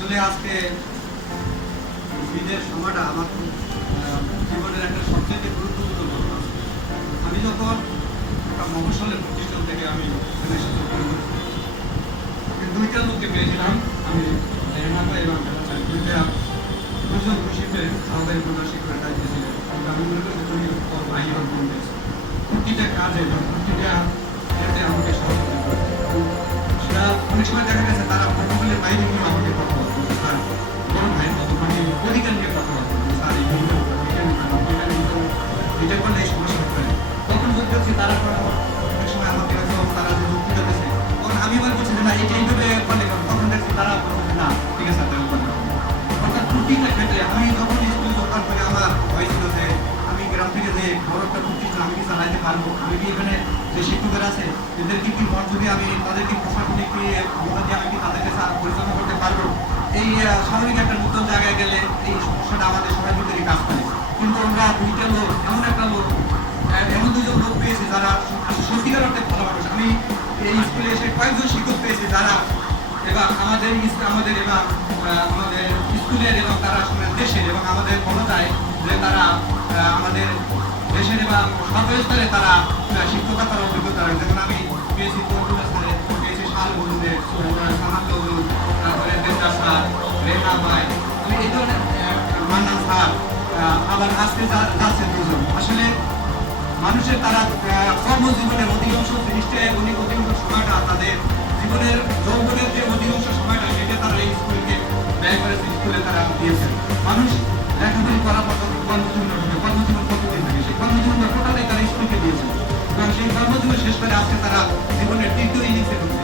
আসলে আজকে ঈদের সময়টা আমার জীবনের একটা সবচেয়ে গুরুত্বপূর্ণ ঘটনা। আমি যখন একটা মফস্বলের প্রতিষ্ঠান থেকে আমি এখানে এসেছি, দুইটা লোককে পেয়েছিলাম। আমি রেহানা এবং দুজন খুশিতে সহকারী প্রধান শিক্ষকের দায়িত্ব ছিলেন। আমি মনে করি বাহিনী প্রতিটা কাজে বা প্রতিটা ক্ষেত্রে আমাকে সহযোগিতা করে। সেটা অনেক সময় দেখা গেছে তারা প্রটোকলের বাইরে নিয়ে আমাকে কথা বলতো, স্যার বড় ভাই মতো মানে অধিকার নিয়ে কথা বলতো, স্যার এটা করলে এই সমস্যা হতে পারে। তখন বুঝতে পারছি তারা অনেক সময় আমাকে হয়তো তারা যে যুক্তি দিতেছে, তখন আমি আবার বলছি যে না এটা এইভাবে করলে কেন, তখন দেখছি তারা বলছে না ঠিক আছে তাহলে করলে। অর্থাৎ প্রতিটা ক্ষেত্রে আমি যখন স্কুল যোগদান করে আমার হয়েছিল যে আমি গ্রাম থেকে যে বড় একটা প্রতিষ্ঠান আমি কি চালাইতে পারবো, আমি কি এখানে যে শিক্ষকেরা আছে এদেরকে কি মনোযোগী আমি তাদেরকে প্রশাসনিক মনে দিয়ে আমি কি তাদেরকে পরিচালনা করতে পারবো। এই স্বাভাবিক একটা নতুন জায়গায় গেলে এই সমস্যাটা আমাদের সবাই ভিতরে কাজ করে। কিন্তু আমরা দুইটা লোক এমন একটা লোক এমন দুজন লোক পেয়েছি যারা সত্যিকার অর্থে ভালো মানুষ। আমি এই স্কুলে এসে কয়েকজন শিক্ষক পেয়েছি যারা এবং আমাদের এবং আমাদের স্কুলের এবং তারা দেশের এবং আমাদের ক্ষমতায় যে তারা আমাদের দেশের এবং সর্বস্তরে তারা শিক্ষকতার অভিজ্ঞতা রয়েছে। যেমন আমি পেয়েছি কম্পিউটার স্যারে, পেয়েছি শাল বন্ধুদের, সামাল বন্ধু, তারপরে দেবদাস স্যার, রেখা ভাই, আমি এই ধরনের মান্নান স্যার, আবার আজকে যাচ্ছে দুজন। আসলে মানুষের তারা কর্মজীবনের অধিকাংশ জিনিসটা অধিকাংশ সময়টা তাদের জীবনের যৌবনের যে অধিকাংশ সময়টা সেটা তারা এই স্কুলকে ব্যয় করেছে, স্কুলে তারা দিয়েছেন। মানুষ লেখাপড়ি করার পর কর্মজীবন কতদিন থাকে, সেই কর্মজীবনটা টোটালি তারা স্কুলকে দিয়েছে এবং সেই কর্মজীবন শেষ করে আজকে তারা জীবনের তৃতীয় ইনিংসে ঢুকছে।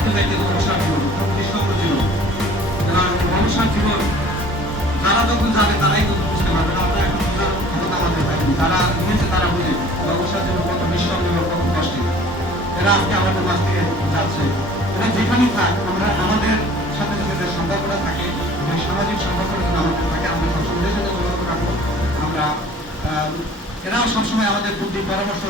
ভবিষ্যৎ জীবন, কৃষ্ণাঙ্গ জীবন এবং ভবিষ্যৎ জীবন যারা যখন যাবে তারাই তখন বুঝতে পারবে। আমরা এখন ক্ষমতা আমাদের থাকি, যারা নিয়েছে তারা বুঝে ভবিষ্যৎ জীবন কত নিঃসঙ্গ এবং কত কষ্টের। এরা আজকে আমাদের কাছ থেকে যাচ্ছে। এরা যেখানেই থাক আমরা আমাদের সাথে যদি যে সম্পর্কটা থাকে, সামাজিক সম্পর্কটা যদি আমাদের থাকে, আমরা সবসময় দেশের সাথে যোগাযোগ রাখবো। আমরা এরাও সবসময় আমাদের বুদ্ধি পরামর্শ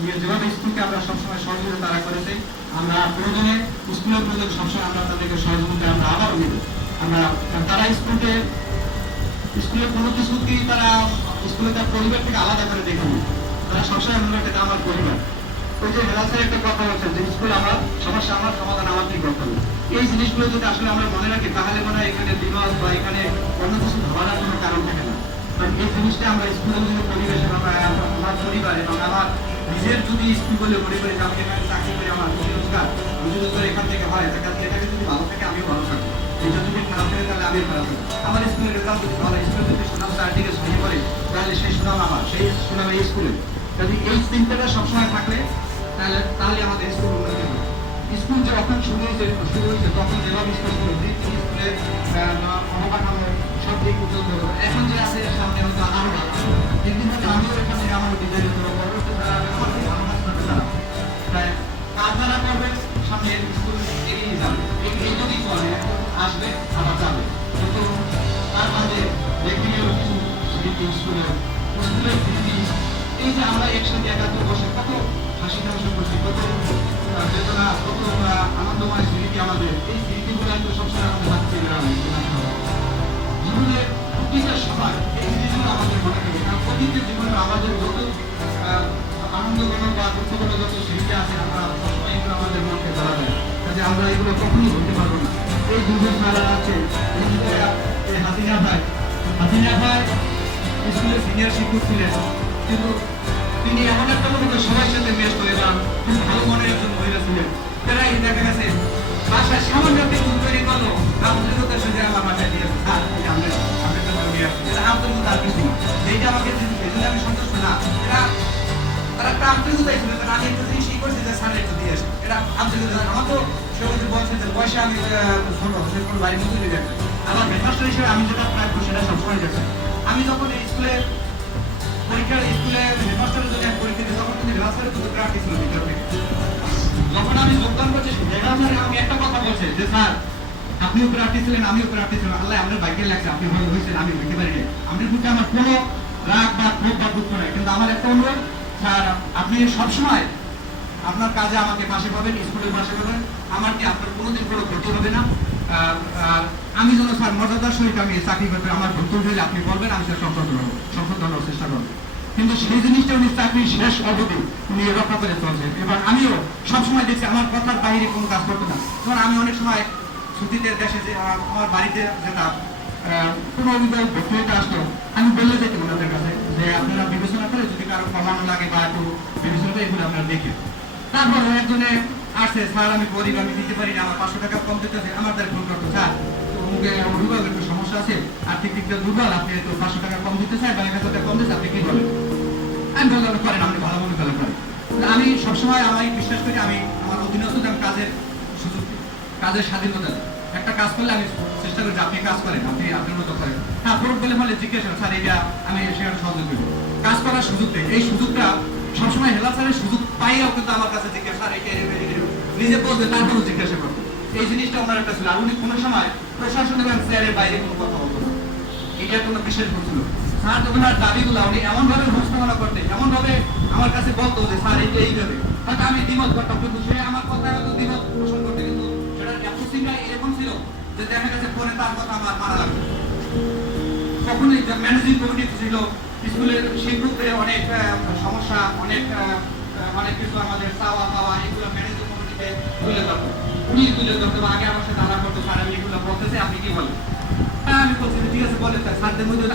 নিয়ে যেভাবে স্কুলকে আমরা সবসময় সহযোগিতা তারা করেছে, আমরা প্রয়োজনে স্কুলের প্রয়োজন সবসময় আমরা তাদেরকে সহযোগিতা আমরা আবারও নিব। আমরা তারা স্কুলের কোনো কিছুকেই তারা স্কুলে তার পরিবার থেকে আলাদা করে দেখেনি। তারা সবসময় মনে রাখে আমার পরিবার। ওই যে হেলাসের একটা কথা বলছে যে স্কুল আমার সমস্যা আমার সমাধান আমাদেরই করতে হবে। এই জিনিসগুলো যদি আসলে আমরা মনে রাখি তাহলে মনে হয় এখানে বিবাদ বা এখানে অন্য কিছু ভাবার কোনো কারণ থাকে না। কারণ এই জিনিসটা আমরা স্কুলের যদি পরিবেশে আমার পরিবার এবং আমার নিজের যদি স্কুল বলে মনে করি যে আমি এখানে চাকরি করে আমার রোজগার এখান থেকে হয়, এটাকে যদি ভালো থাকে আমিও ভালো থাকবো, এটা যদি খারাপ থাকে তাহলে আমিও খারাপ থাকবো। আমার স্কুলের রেজাল্ট যদি ভালো, স্কুলে যদি সুনাম চারদিকে ছড়িয়ে পড়ে তাহলে সেই সুনাম আমার, সেই সুনাম এই স্কুলে। যদি এই চিন্তাটা সবসময় থাকলে তাহলে আমাদের স্কুল উন্নতি হবে। স্কুল যখন শুরু হয়েছে তখন যেভাবে স্কুলের অবকাঠামো সব দিক উন্নত, এখন যে আছে সামনে হয়তো আরো ভালো। কিন্তু আমিও এখানে আমার বিদ্যালয় কাজ যারা করবে সামনে স্কুল এগিয়ে যাবে, এই যদি করে আসবে আবার যাবে। কিন্তু তার মাঝে দেখে কিছু স্মৃতি স্কুলের স্মৃতি, এই যে আমরা একসাথে একাত্তর বসে কত হাসি তামাশা করছি, কত চেতনা, কত আনন্দময় স্মৃতি আমাদের, এই স্মৃতিগুলো তো সবসময় আমাদের হাতে জীবনের প্রতিটা সময় এই জিনিসগুলো আমাদের মনে থাকে। কারণ প্রতিটা জীবনে আমাদের যত আনন্দজনক বা দুঃখজনক যত স্মৃতি আছে আমরা সবসময় এগুলো আমাদের মনকে ধরা যায়, কাজে আমরা এগুলো কখনোই ভুলতে পারবো না। এই দুজন মেলা আছে হাসিনা ভাই স্কুলের সিনিয়র শিক্ষক ছিলেন, কিন্তু তিনি এমন একটা লোক সবার সাথে মেশ করে যান, খুব ভালো মনের একজন মহিলা ছিলেন। প্রায় দেখা গেছে বাসায় সামান্য একটি চুল তৈরি করলো, আন্তরিকতার সাথে আমার বাসায় দিয়ে আন্তরিকতা আর কিছু না, যেটা আমাকে দিয়েছে আমি সন্তুষ্ট না। এরা তারা একটা আন্তরিকতাই ছিল, কারণ আমি একটা জিনিস করছি যে স্যার একটু দিয়ে আসে, এটা আন্তরিকতা। আমার তো সে বলছে যে পয়সা আমি ছোট বাড়ির মধ্যে দিয়ে যাচ্ছি, আমার হেডমাস্টার হিসেবে আমি যেটা প্রায় সেটা সবসময় দেখছি। আমি যখন এই স্কুলে হেডমাস্টারের জন্য পরীক্ষা দিই তখন কিন্তু ক্লাসের কিন্তু প্রার্থী ছিল ভিতর থেকে। যখন আমি যোগদান করছি আমি একটা কথা বলছে যে স্যার আপনিও প্রার্থী ছিলেন আমিও প্রার্থী ছিলাম, আল্লাহ আমাদের বাইকে লাগছে, আপনি ভালো হয়েছেন আমি হইতে পারিনি। আপনার প্রতি আমার কোনো রাগ বা ক্ষোভ বা দুঃখ নাই, কিন্তু আমার একটা অনুরোধ স্যার আপনি সবসময় আপনার কাজে আমাকে পাশে পাবেন, স্কুলের পাশে পাবেন, আমার কি আপনার কোনোদিন কোনো ক্ষতি হবে না। আহ, আহ, আমি যেন স্যার মর্যাদার সহিত আমি চাকরি করতে আমার ভুল হলে আপনি বলবেন, আমি স্যার সংশোধনের চেষ্টা করবো। কিন্তু সেই জিনিসটা উনি চাকরির শেষ অবধি উনি রক্ষা করে চলছেন। এবার আমিও সবসময় দেখছি আমার কথার বাইরে কোনো কাজ করতে না। ধর আমি অনেক সময় ছুটিতে দেশে যে আমার বাড়িতে যেতাম, কোনো অভিযোগ ভর্তি হতে আসলো, আমি বললে যেতাম ওনাদের কাছে যে আপনারা বিবেচনা করে যদি কারো কমানো লাগে বা একটু বিবেচনা করে এগুলো আপনারা দেখে। তারপর একজনে আসছে, স্যার আমি গরিব, আমি দিতে পারি না, আমার 500 টাকা কম দিতে আছে, আমার তার ফোন করতো, স্যার মুখে অভিভাবক একটু সমস্যা আছে, আর্থিক দিক দিয়ে দুর্বল, আপনি একটু 500 টাকা কম দিতে চাই বা 1000 টাকা কম দিতে, আপনি কি বলেন? আমি বললাম করেন, আপনি ভালো মনে করেন। আমি সবসময় আমি বিশ্বাস করি, আমি আমার অধীনস্থ কাজের সুযোগ, কাজের স্বাধীনতা, একটা কাজ করলে আমি চেষ্টা করি যে আপনি কাজ করেন, আপনি আপনার মতো করেন। হ্যাঁ, পুরো বলে ফলে জিজ্ঞেস করেন, স্যার এটা আমি সেখানে সহযোগ করি, কাজ করার সুযোগ দেয়। এই সুযোগটা সবসময় হেলা স্যারের সুযোগ পাইও কিন্তু আমার কাছে জিজ্ঞেস, স্যার এটা নিজে বলতে তারপরও জিজ্ঞাসা করতো। এই জিনিসটা ওনার একটা ছিল। আর উনি কোনো সময় প্রশাসনের স্যারের বাইরে কোনো কথা বলতো না, এটা কোনো বিশেষ ছিল। স্যার যখন আর দাবিগুলো উনি এমনভাবে উপস্থাপনা করতেন, এমনভাবে আমার কাছে বলতো যে স্যার এটা এইভাবে, হয়তো আমি দ্বিমত করতাম, কিন্তু সে আমার কথা হয়তো দ্বিমত পোষণ করতে, কিন্তু সেটা অ্যাপ্রোচিংটা এরকম ছিল যে দেখা গেছে পরে তার কথা আমার মানা লাগবে। কখনোই ম্যানেজিং কমিটি ছিল, স্কুলের শিক্ষকদের অনেক সমস্যা, অনেক অনেক কিছু আমাদের চাওয়া পাওয়া, এগুলো ম্যানেজিং কমিটিতে তুলে ধরতো, উনি তুলে ধরতো, আগে আমার সাথে আলাপ করতো, স্যার আমি এগুলো বলতেছি, আপনি কি বলেন? হ্যাঁ, আমি বলছি ঠিক আছে বলেন। স্যারদের মধ্যে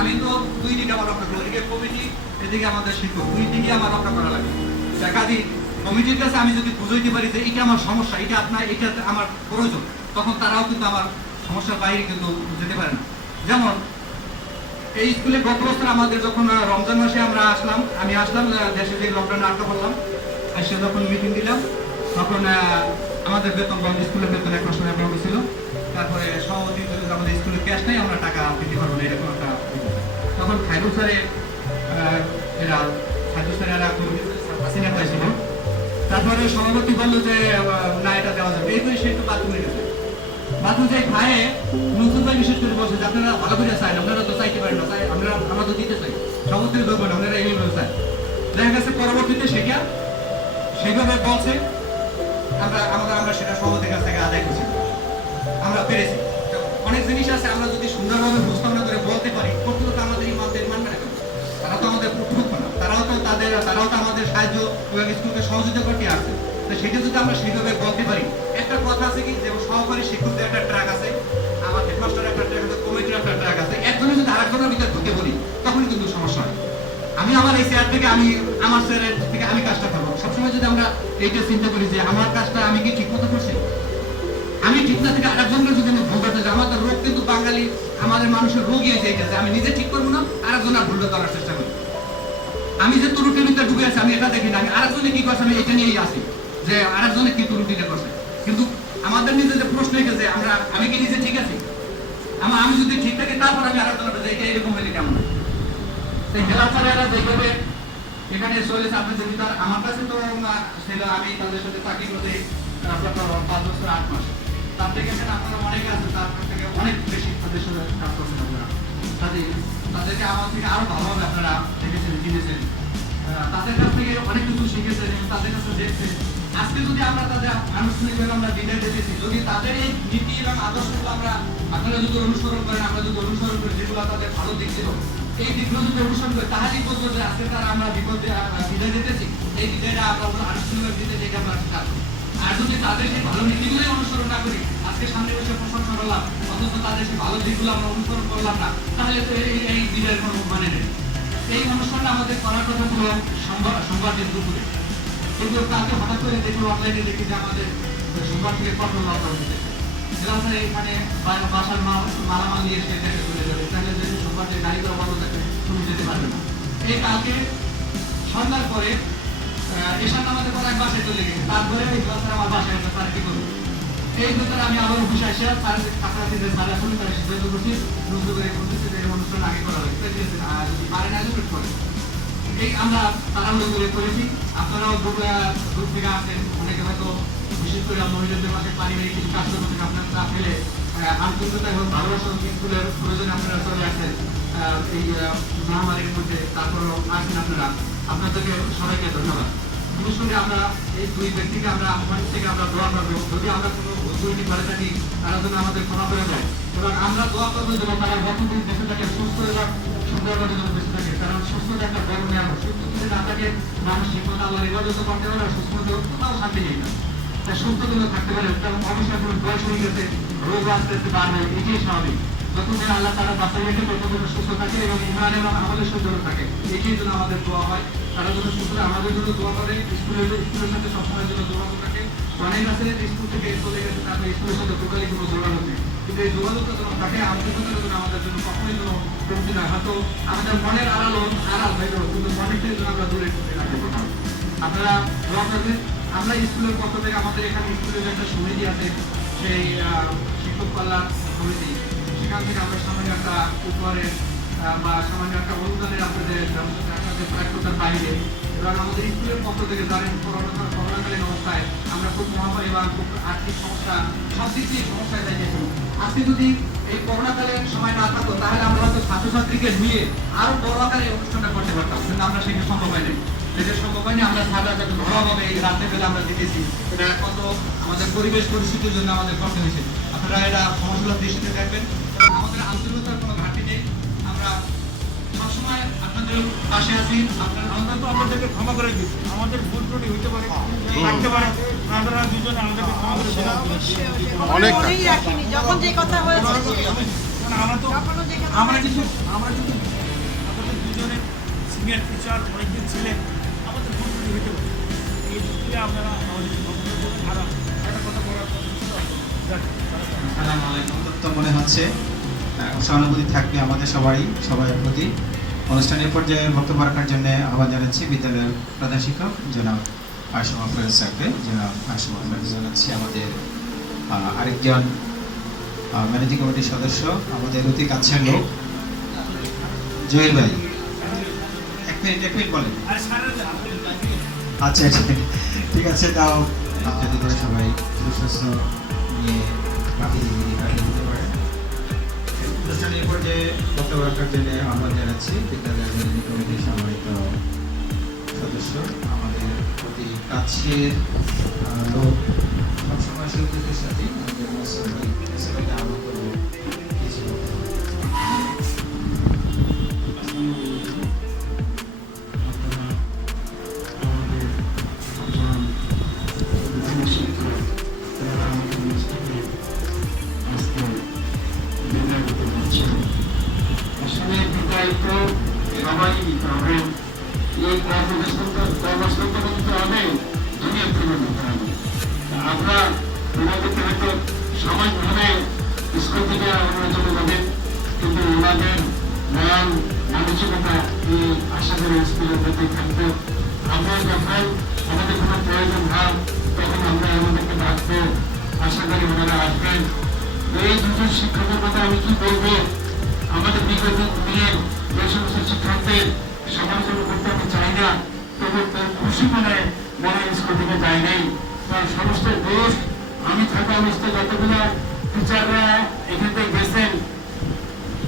আমি তো দুই দিকে আমার রক্ষা করবো, এদিকে কমিটি, এদিকে আমাদের শিক্ষক, দুই দিকে আমার রক্ষা করা লাগে। কাজী কমিটির কাছে আমি যদি বুঝাইতে পারি যে এটা আমার সমস্যা, এটা আপনার, এটা আমার প্রয়োজন, তখন তারাও কিন্তু আমার সমস্যার বাইরে কিন্তু যেতে পারে না। যেমন এই স্কুলে গত বছর আমাদের যখন রমজান মাসে আমরা আসলাম, আমি আসলাম দেশে যে লকডাউন আটকা করলাম, এসে যখন মিটিং দিলাম, তখন আমাদের বেতন বন্ধ, স্কুলের বেতন 1 মাস বন্ধ ছিল। তারপরে সভাপতি আমাদের স্কুলে ক্যাশ নেই, আমরা টাকা দিতে পারবো না, এরকম একটা। তখন খাইরুল স্যারে এরা খাইরুল স্যার এরা হাসিনা হয়েছিল। তারপরে সভাপতি বললো যে না, এটা দেওয়া যাবে। এই করে সে একটু বাথরুমে গেছে, বাথরুম যাই খায়ে নতুন ভাই বিশেষ করে বলছে যে আপনারা ভালো করে চাই, আপনারা তো চাইতে পারেন না, চাই আমরা তো দিতে চাই, সভাপতি দেবো না, আপনারা এইভাবে চাই। দেখা গেছে পরবর্তীতে সেটা সেইভাবে বলছে, আমরা সেটা সভাপতির কাছ থেকে আদায় করছি, আমরা পেরেছি। অনেক জিনিস আছে আমরা যদি সুন্দরভাবে উপস্থাপনা করে বলতে পারি, কর্তৃপক্ষ আমাদের এই মানতে মানবে না, তারা তো আমাদের কর্তৃপক্ষ না, তারাও তো আমাদের সাহায্য এবং স্কুলকে সহযোগিতা করতে আসছে। তো সেটা যদি আমরা সেইভাবে বলতে পারি, একটা কথা আছে কি, যে সহকারী শিক্ষকদের একটা ট্র্যাক আছে, আমার হেডমাস্টারের একটা ট্র্যাক আছে, কমিটির একটা ট্র্যাক আছে, একজনে যদি আরেকজনের ভিতরে ঢুকে বলি তখন কিন্তু সমস্যা হয়। আমি আমার এই চেয়ার থেকে আমার চেয়ারের থেকে আমি কাজটা করবো। সবসময় যদি আমরা এইটা চিন্তা করি যে আমার কাজটা আমি কি ঠিক মতো করছি, আমি ঠিক না থেকে আরেকজনকে যদি আমি ভুল করতে যাই, আমাদের রোগ কিন্তু বাঙালি, আমাদের মানুষের রোগই হয়েছে এইটাছে, আমি নিজে ঠিক করবো না, আরেকজন আর ভুলটা করার চেষ্টা করি। আমি যে ত্রুটির ভিতরে ঢুকে আছি আমি এটা দেখি না, আমি আরেকজনে কি করছে আমি এটা নিয়েই আসি যে আরেকজনে কি ত্রুটিটা করছে। কিন্তু আমাদের নিজে যে প্রশ্ন এটা যে আমি কি নিজে ঠিক আছি, আমি যদি ঠিক থাকি তারপর আমি আরেকজনের যে এটা এরকম হলে কেমন। সেই হেলাচারেরা যেভাবে এখানে চলেছে, আপনাদের ভিতরে আমার কাছে তো ছিল, আমি তাদের সাথে চাকরি করতে 5 বছর 8 মাস, তার থেকে আপনারা অনেকে আছেন, তার থেকে অনেক বেশি তাদের সাথে কাজ করছেন আপনারা, তাদেরকে আমার থেকে আরো ভালোভাবে আপনারা দেখেছেন, চিনেছেন, তাদের কাছ থেকে অনেক কিছু শিখেছেন এবং তাদের কাছে দেখছেন। আজকে যদি আমরা তাদের আনুষ্ঠানিকভাবে আমরা বিদায় দিতেছি, যদি তাদের এই নীতি এবং আদর্শগুলো আপনারা যদি অনুসরণ করেন, আমরা যদি অনুসরণ করি, যেগুলো তাদের ভালো দিক ছিল, এই দিকগুলো যদি অনুসরণ করি, তাহলেই বলবো যে আজকে তারা আমরা বিদায় দিতেছি, এই বিদায়টা আমরা আনুষ্ঠানিকভাবে দিতে যেটা আমরা চাচ্ছি। আর যদি তাদের সেই ভালো নীতিগুলোই অনুসরণ না করি, আজকে সামনে বসে প্রশংসা করলাম, অথচ তাদের সেই ভালো দিকগুলো আমরা অনুসরণ করলাম না, তাহলে তো এই বিদায়ের কোনো মানে নেই। এই অনুষ্ঠানটা আমাদের করার কথা ছিল সোমবার দিন দুপুরে, কিন্তু কালকে হঠাৎ করে দেখি অনলাইনে দেখি যে আমাদের সোমবার থেকে কঠোর লকডাউন দিতেছে। এখানে বাসার মালামাল নিয়ে এসে দেখে চলে যাবে, তাহলে যদি সোমবার যে গাড়ি দেওয়া বন্ধ থাকে তুমি যেতে পারবে না। এই কালকে সন্ধ্যার পরে এশার নামাজের পর এক বাসায় চলে গেছে, তারপরে ওই বাসার আমার বাসায় একটা স্যার কি করবো, এই ভিতরে আমি আবার অফিসে আসে স্যারের কাছাকাছি যে স্যার আসলে তারা সিদ্ধান্ত করছি নজর করে করতেছে যে অনুষ্ঠান আগে করা হয়, যদি পারে না করে এই আমরা তাড়াহুড়ো করে করেছি। আপনারাও দূর থেকে আসেন, অনেকে হয়তো বিশেষ করে মহিলাদের মাঝে পারিবারিক কিছু কাজকর্ম থেকে আপনারা না ফেলে আন্তরিকতা এবং ভালোবাসা স্কুলের প্রয়োজনে আপনারা চলে আসেন এই মহামারীর মধ্যে, তারপরও আসেন আপনারা। আপনাদেরকে সবাইকে ধন্যবাদ। অনুসরণে আমরা এই দুই ব্যক্তিকে আমরা আহ্বান থেকে আমরা দোয়া করবো, যদি আমরা কোনো ভুলটি করে থাকি তারা যেন আমাদের ক্ষমা করে দেয়, এবং আমরা দোয়া করবো যেন তারা যতদিন বেঁচে থাকে সুস্থ এবং সুন্দরভাবে যেন বেঁচে থাকে, কারণ সুস্থতা একটা বড় নিয়ামত। সুস্থ যদি না থাকে মানুষ ঠিকমতো আল্লাহর ইবাদত করতে পারে না, সুস্থ হতে কোথাও শান্তি নেই না। তাই সুস্থ যেন থাকতে পারে, এবং অবশ্যই কোনো বয়স হয়ে গেছে, রোগ আস্তে আস্তে বাড়বে, এটাই স্বাভাবিক। যতদিন আল্লাহ তারা বাঁচাই রেখে ততদিন সুস্থ থাকে এবং ইমান এবং আমাদের সুন্দর থাকে, এটাই জন্য আমাদের দোয়া হয়। তারা যেন সুস্থ আমাদের জন্য দোয়া করে, স্কুলের সাথে সবসময় জন্য যোগাযোগ থাকে। অনেক আছে স্কুল থেকে চলে গেছে, তারপরে স্কুলের সাথে টোটালি কোনো যোগাযোগ নেই, কিন্তু এই যোগাযোগটা যেন থাকে, আন্তরিকতার জন্য আমাদের জন্য কখনোই যেন কমতি না। হয়তো আমাদের মনের আড়াল হয়ে যাবো, কিন্তু মনের থেকে যেন আমরা দূরে রাখতে পারি। আপনারা দোয়া করবেন। আমরা স্কুলের পক্ষ থেকে আমাদের এখানে স্কুলের একটা সমিতি আছে, সেই শিক্ষক কল্যাণ সমিতি, সেখান থেকে আমরা সামান্য একটা উপহারের বা সামান্য একটা অনুদানের আপনাদের প্রাপ্যতার বাইরে, এবং আমাদের স্কুলের পক্ষ থেকে জানেন করোনাকালীন অবস্থায় আমরা খুব মহামারী বা খুব আর্থিক সমস্যা, সব দিক দিয়ে সমস্যায় যাইতেছি। আজকে যদি এই করোনাকালীন সময় না থাকতো তাহলে আমরা হয়তো ছাত্রছাত্রীকে নিয়ে আরো বড় আকারে অনুষ্ঠানটা করতে পারতাম, কিন্তু আমরা সেটা সম্ভব হয়নি। যেটা সম্ভব হয়নি, আমরা সারা যত ঘরোয়াভাবে এই রাতে বেলা আমরা দিতেছি, এটা কত আমাদের পরিবেশ পরিস্থিতির জন্য আমাদের করতে হয়েছে। আপনারা এটা সমস্যার দৃষ্টিতে দেখবেন, এবং আমাদের আন্তরিকতার কোনো ঘাটতি নেই। আমরা সবসময় আপনাদের পাশে আছি। আপনারা অন্তত আমাদেরকে ক্ষমা করে দিচ্ছি, আমাদের ভুল ত্রুটি হইতে পারে, থাকতে পারে, আপনারা দুজনে আমাদেরকে ক্ষমা করে দিন। অনেক যখন যে কথা হয়েছে আমরা কিন্তু আমাদের দুজনে সিনিয়র টিচার অনেকদিন ছিলেন, আমাদের ভুল ত্রুটি হইতে পারে, এই দিকে আপনারা আমাদের খারাপ একটা কথা বলার আসসালামু আলাইকুম। তো মনে হচ্ছে সহানুভূতি থাকবে আমাদের সবাই প্রতি। অনুষ্ঠানের পর্যায়ে বক্তব্য রাখার জন্য আহ্বান জানাচ্ছি বিদ্যালয়ের প্রধান শিক্ষক জনাব আশিম আফরোজ স্যারকে। জনাব আশিম আফরোজ জানাচ্ছি আমাদের আরেকজন ম্যানেজিং কমিটির সদস্য, আমাদের অতি কাছের লোক জহির ভাই। এক মিনিট বলেন। আচ্ছা ঠিক আছে, তাও যদি করে সবাই সুস্বাস্থ্য নিয়ে দিতে পারে। অনুষ্ঠানের পর্যায়ে বক্তব্য রাখার জন্য আহ্বান জানাচ্ছি বিদ্যালয়ের ম্যানেজিং কমিটির সম্মানিত সদস্য, আমাদের অতি কাছের লোক, সবসময় সৌজন্যের সাথে আমাদের সবাইকে আহ্বান করবো কিছু সবাই নিতে হবে, এই কর্মসংস্থান নিতে হবে, দুনিয়ার থেকে নিতে হবে। আমরা ওনাদেরকে হয়তো সামাজিকভাবে স্কুল থেকে আমরা চলে যাবেন, কিন্তু ওনাদের মন মানসিকতা এই আশা করে স্কুলের প্রতি থাকবে। আমরা যখন আমাদের কোনো প্রয়োজন হয় তখন আমরা আমাদেরকে ডাকবো, আশা করি ওনারা আসবেন। এই দুজন শিক্ষকের কথা আমি কি বলবো, আমাদের বিগত দিনে যে সমস্ত শিক্ষকদের সমালোচনা করতে আমি চাই না, তবে খুশি মনে স্কুল থেকে যায় নাই। তার সমস্ত দোষ আমি থাকা অবস্থায় যতগুলো টিচাররা এখান থেকে গেছেন,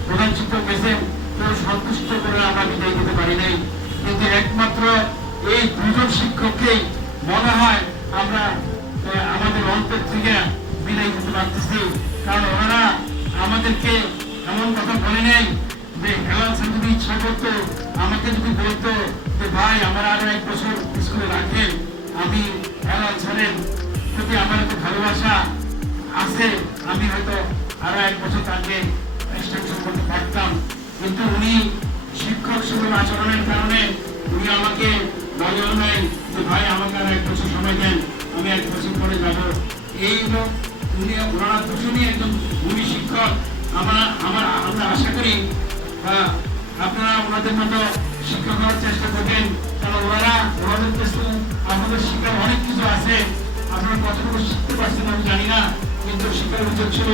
প্রধান শিক্ষক গেছেন, কেউ সন্তুষ্ট করে আমরা বিদায় দিতে পারি নাই, কিন্তু একমাত্র এই দুজন শিক্ষককেই মনে হয় আমরা আমাদের অন্তর থেকে বিদায় দিতে পারতেছি। কারণ ওনারা আমাদেরকে এমন কথা বলে নেই যে হেলাল স্যার যদি ইচ্ছা করতো আমাকে যদি বলতো যে ভাই আমার আরো 1 বছর স্কুলে রাখেন, আমি হেলাল স্যারের প্রতি আমার এত ভালোবাসা আছে, আমি হয়তো আরো 1 বছর তাকে এক্সটেনশন করতে পারতাম, কিন্তু উনি শিক্ষক সুলভ আচরণের কারণে উনি আমাকে বলেও নাই যে ভাই আমাকে আরো 1 বছর সময় দেন, আমি 1 বছর পরে যাব। এই লোক ওনারা দুজনই একজন ভূমি শিক্ষক। আমরা আশা করি আপনারা ওনাদের মতো শিক্ষক হওয়ার চেষ্টা করবেন, কারণ ওনাদের কাছে আমাদের শিক্ষার অনেক কিছু আছে। আপনারা কতটুকু শিখতে পারছেন আমি জানি না, কিন্তু শিক্ষার উচিত ছিল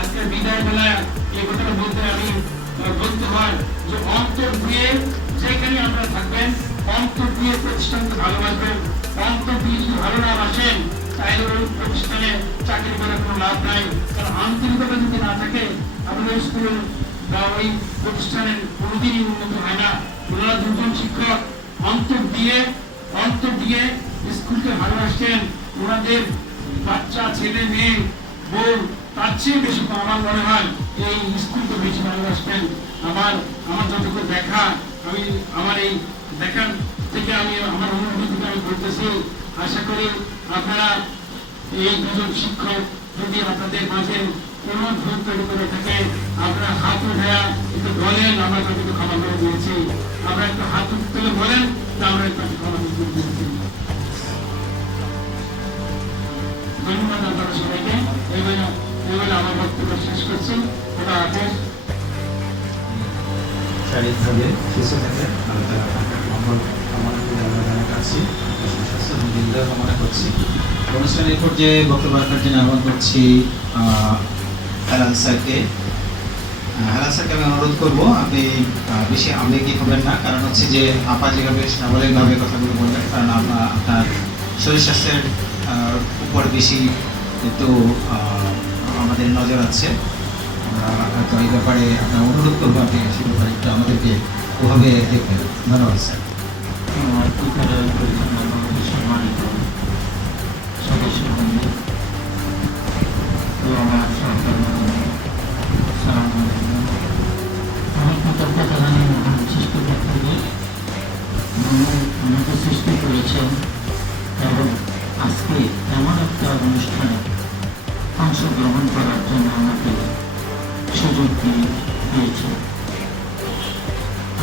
আজকে বিদায় বেলায় এই কথাটা বলতে হয় যে অন্তর দিয়ে যেখানে আপনারা থাকবেন, অন্তর দিয়ে প্রতিষ্ঠানকে ভালোবাসবেন। অন্তর দিয়ে যদি ভালো না বাসেন তাহলে ওই প্রতিষ্ঠানে চাকরি করার কোনো লাভ নাই। কারণ আন্তরিকতা যদি না থাকে আমাদের স্কুলে বা ওই প্রতিষ্ঠানের কোনোদিনই উন্নত হয় না। ওনারা দুজন শিক্ষক অন্তর দিয়ে স্কুলকে ভালোবাসতেন, ওনাদের বাচ্চা ছেলে মেয়ে বউ তার চেয়ে বেশি আমার মনে হয় এই স্কুলকে বেশি ভালোবাসতেন। আমার যতটুকু দেখা, আমি আমার এই দেখার থেকে আমি আমার অনুভূতি থেকে আমি বলতেছি, আশা করি আপনারা এই দুজন শিক্ষক যদি আপনাদের মাঝে কোনো ভুল তৈরি করে থাকে, আপনারা হাত উঠায়া একটু বলেন, আমরা তাকে একটু ক্ষমা করে দিয়েছি। আমরা একটু হাত তুলে বলেন যে আমরা তাকে ক্ষমা করে দিয়েছি। ধন্যবাদ আপনারা সবাইকে। এইভাবে আমার বক্তব্য শেষ করছি। খোদা হাফেজ। শারীরিকভাবে সুস্থ থাকে আমরা কাছি সুস্বাস্থ্য এবং দীর্ঘায়ু কামনা করছি। অনুষ্ঠানের পর্যায়ে বক্তব্য রাখার জন্য আহ্বান করছি হেলাল স্যারকে। হেলাল স্যারকে আমি অনুরোধ করবো, আপনি বেশি আবেগী হবেন না, কারণ হচ্ছে যে আপা যেভাবে স্বাভাবিকভাবে কথাগুলো বলবেন, কারণ আপনার শরীর স্বাস্থ্যের উপর বেশি একটু আমাদের নজর আছে। আমরা হয়তো এই ব্যাপারে আপনার অনুরোধ করবো, আপনি সে ব্যাপারে একটু আমাদেরকে ওভাবে দেখবেন। ধন্যবাদ স্যার। সম্মানিত সদস্যবৃন্দ ও আমার সহকর্মী, সালাম আলাইকুম। আমি কৃতজ্ঞতা জানাই মহান সৃষ্টিকর্তাকে, আমাকে সৃষ্টি করেছেন এবং আজকে এমন একটা অনুষ্ঠানে অংশগ্রহণ করার জন্য আমাকে সুযোগ দিয়েছে।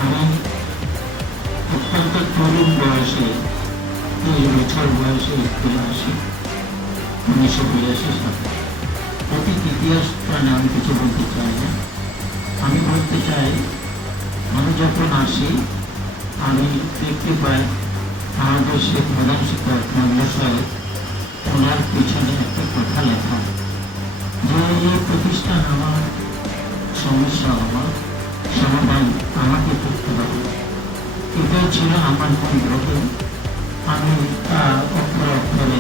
আমি অত্যন্ত তরুণ বয়সে, 30 বছর বয়সে স্কুলে আসি 1982 সালে। অতীত ইতিহাস প্রাণে আমি কিছু বলতে চাই না। আমি বলতে চাই, আমি যখন আসি আমি দেখতে পাই আমাদের সে প্রধান শিক্ষক মহাশয়, ওনার পিছনে একটা কথা লেখা যে এই প্রতিষ্ঠান আমার সমস্যা, আমার সমাধান আমাকে করতে হবে। এটাই ছিল আমার গ্রহ। আমি তা অক্ষরে অক্ষরে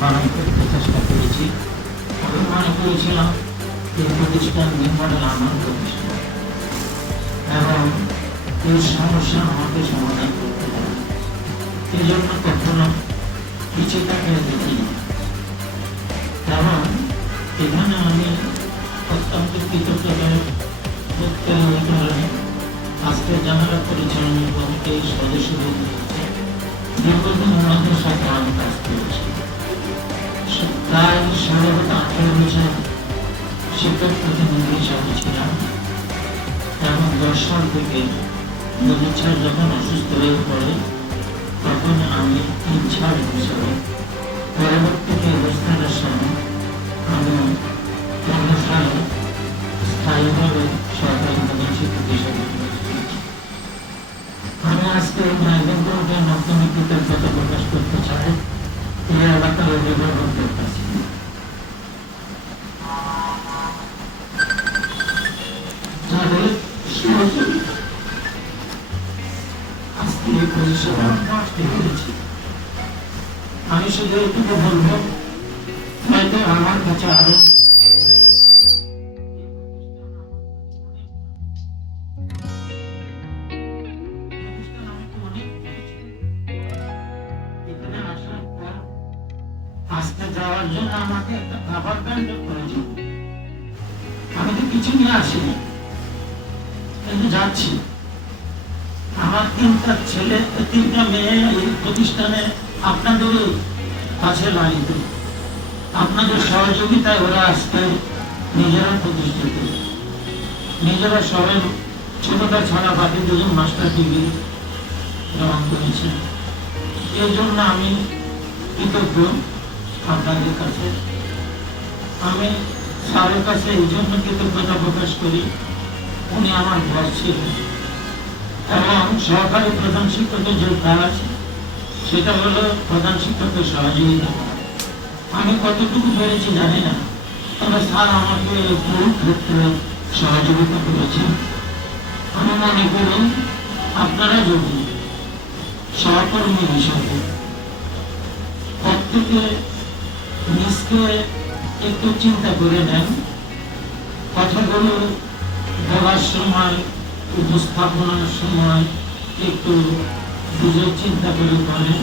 পালন করতে চেষ্টা করেছি। আমি মনে করেছিলাম এই প্রতিষ্ঠান নির্মাণের আমার প্রতিষ্ঠান এবং এই সমস্যা আমাকে সমাধান করতে হবে। এই জন্য কখনো কিছু তাকে দেখিনি। কারণ এখানে আমি অত্যন্ত কৃতজ্ঞতার কারণে আজকে জানালা পরিচালনা কমিটির সদস্যদের দীর্ঘদিন ওনাদের সাথে আমি কাজ করেছি। প্রায় 16-18 বছর শিক্ষক প্রতিনিধি হিসাবে ছিলাম এবং 10 সাল থেকে মজুদ যখন অসুস্থ হয়ে পড়ে তখন আমি ইনচার্জ হিসাবে, পরবর্তীতে অবস্থানের সময় আমি 15 সালে স্থায়ীভাবে সরকারি প্রধান শিক্ষক হিসাবে। আমি আজকে নাইবেন্দ্রের মাধ্যমে কৃতজ্ঞতা প্রকাশ করতে চাই এই এলাকার অভিভাবকদের কাছে। আজকে এই পরিষেবা পেয়েছি। আমি শুধু এটুকু বলবো, হয়তো আমার কাছে আরো আজকে যাওয়ার জন্য আমাকে একটা খাবার কাণ্ড প্রয়োজন। আমি তো কিছু নিয়ে আসিনি, কিন্তু যাচ্ছি। আমার 3টা ছেলে 3টা মেয়ে এই প্রতিষ্ঠানে আপনাদের কাছে লাইত, আপনাদের সহযোগিতায় ওরা আজকে নিজেরা প্রতিষ্ঠিত, নিজেরা সবাই ছোটটা ছাড়া বাকি 2জন মাস্টার ডিগ্রি গ্রহণ করেছেন। এই জন্য আমি কৃতজ্ঞ আপনাদের কাছে। আমি স্যারের কাছে এই জন্য কৃতজ্ঞতা প্রকাশ করি, উনি আমার বস ছিলেন এবং সহকারী প্রধান শিক্ষকের যে কাজ সেটা হলো প্রধান শিক্ষকের সহযোগিতা। আমি কতটুকু পেরেছি জানি না, তবে স্যার আমাকে বহু ক্ষেত্রে সহযোগিতা করেছেন। আমি মনে করি আপনারা যদি সহকর্মী হিসাবে প্রত্যেকে নিজকে একটু চিন্তা করে নেন, কথাগুলো বলার সময়, উপস্থাপনার সময় একটু বুঝে চিন্তা করে বলেন,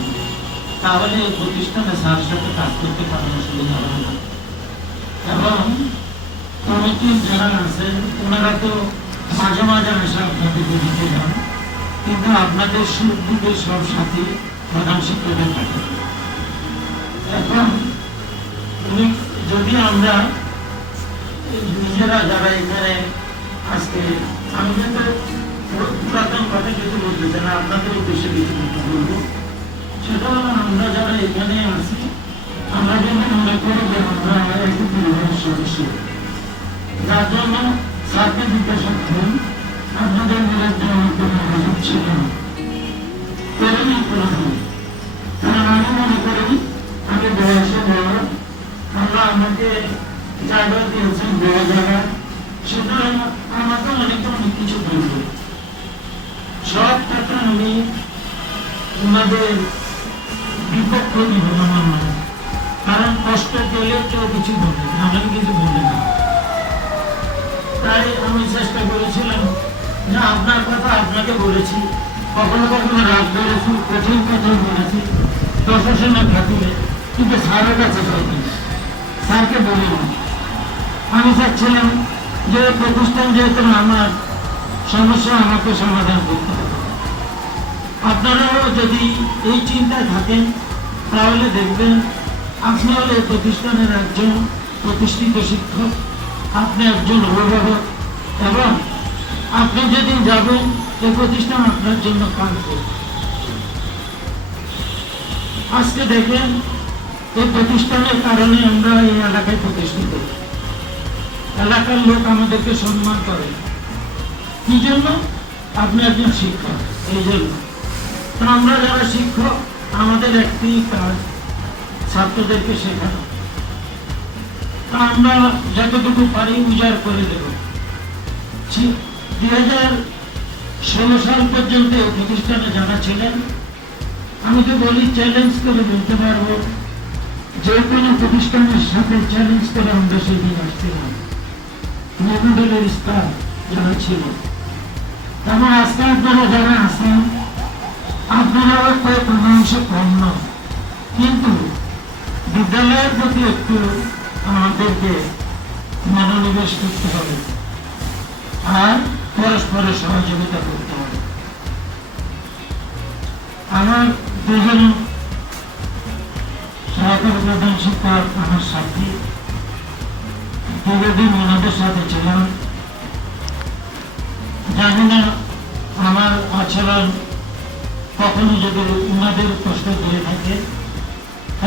তাহলে এই প্রতিষ্ঠানে স্যার সাথে কাজ করতে কারণ সুবিধা হবে না। এবং কমিটির যারা আছেন ওনারা তো মাঝে মাঝে আসে আপনাদেরকে দিতে যান, কিন্তু আপনাদের সুখ দুঃখের সব সাথী প্রধান শিক্ষকের থাকে। এখন যদি আমরা নিজেরা যারা এখানে আজকে, আমি কিন্তু পুরাতন কথা কিছু বলতে চাই না, আপনাদের উদ্দেশ্যে কিছু বলবো। সেটা হলো আমরা যারা এখানে আছি আমরা কিন্তু মনে করি যে আমরা একটি পরিবারের সদস্য, যার জন্য স্যারকে জিজ্ঞাসা করুন আপনাদের বিরুদ্ধে আমার কোনো অভিযোগ ছিল না, করেনি কোনোদিন। কারণ আমি মনে করি আমি বয়সে বড়, আমরা আমাকে জায়গা দিয়েছেন বড় জায়গা, সুতরাং আমাকে অনেক কিছু বলবো। সব টাকা আমি ওনাদের বিপক্ষ নিব আমার মনে, কারণ কষ্ট পেলে কেউ কিছু বলে না, আমাকে কিছু বলে না। তাই আমি চেষ্টা করেছিলাম যে আপনার কথা আপনাকে বলেছি, কখনো কখনো রাগ করেছি, কঠিন কথা বলেছি প্রশাসনের খাতিরে, কিন্তু স্যারের কাছে পাইনি, স্যারকে বলিনি। আমি চাচ্ছিলাম যে প্রতিষ্ঠান যেহেতু আমার সমস্যা আমাকে সমাধান করতে হবে। আপনারাও যদি এই চিন্তায় থাকেন তাহলে দেখবেন আপনি হলে এই প্রতিষ্ঠানের একজন প্রতিষ্ঠিত শিক্ষক, আপনি একজন অভিভাবক, এবং আপনি যেদিন যাবেন এই প্রতিষ্ঠান আপনার জন্য কাজ করবে। আজকে দেখেন এই প্রতিষ্ঠানের কারণে আমরা এই এলাকায় প্রতিষ্ঠিত, এলাকার লোক আমাদেরকে সম্মান করে। কি জন্য? আপনি একজন শিক্ষক, এই জন্য। তো আমরা যারা শিক্ষক আমাদের একটি কাজ ছাত্রদেরকে শেখানো, তা আমরা যতটুকু পারি উজাড় করে দেব। 2016 সাল পর্যন্ত এই প্রতিষ্ঠানে যারা ছিলেন, আমি তো বলি চ্যালেঞ্জ করে বলতে পারবো, যে কোনো প্রতিষ্ঠানের সাথে চ্যালেঞ্জ করে আমরা সেদিন আসছিলাম মন্ডলের স্তর যারা ছিল। তেমন আজকে আপনারা যারা আছেন আপনারাও কয়েক অংশ কম নয়, কিন্তু বিদ্যালয়ের প্রতি একটু আমাদেরকে মনোনিবেশ করতে হবে আর পরস্পরের সহযোগিতা করতে হবে। আমার দুজন সহকারী প্রধান শিক্ষক আমার সাথী, দীর্ঘদিন ওনাদের সাথে ছিলাম। জানি না আমার আচরণ কখনো যদি ওনাদের কষ্ট দিয়ে থাকে,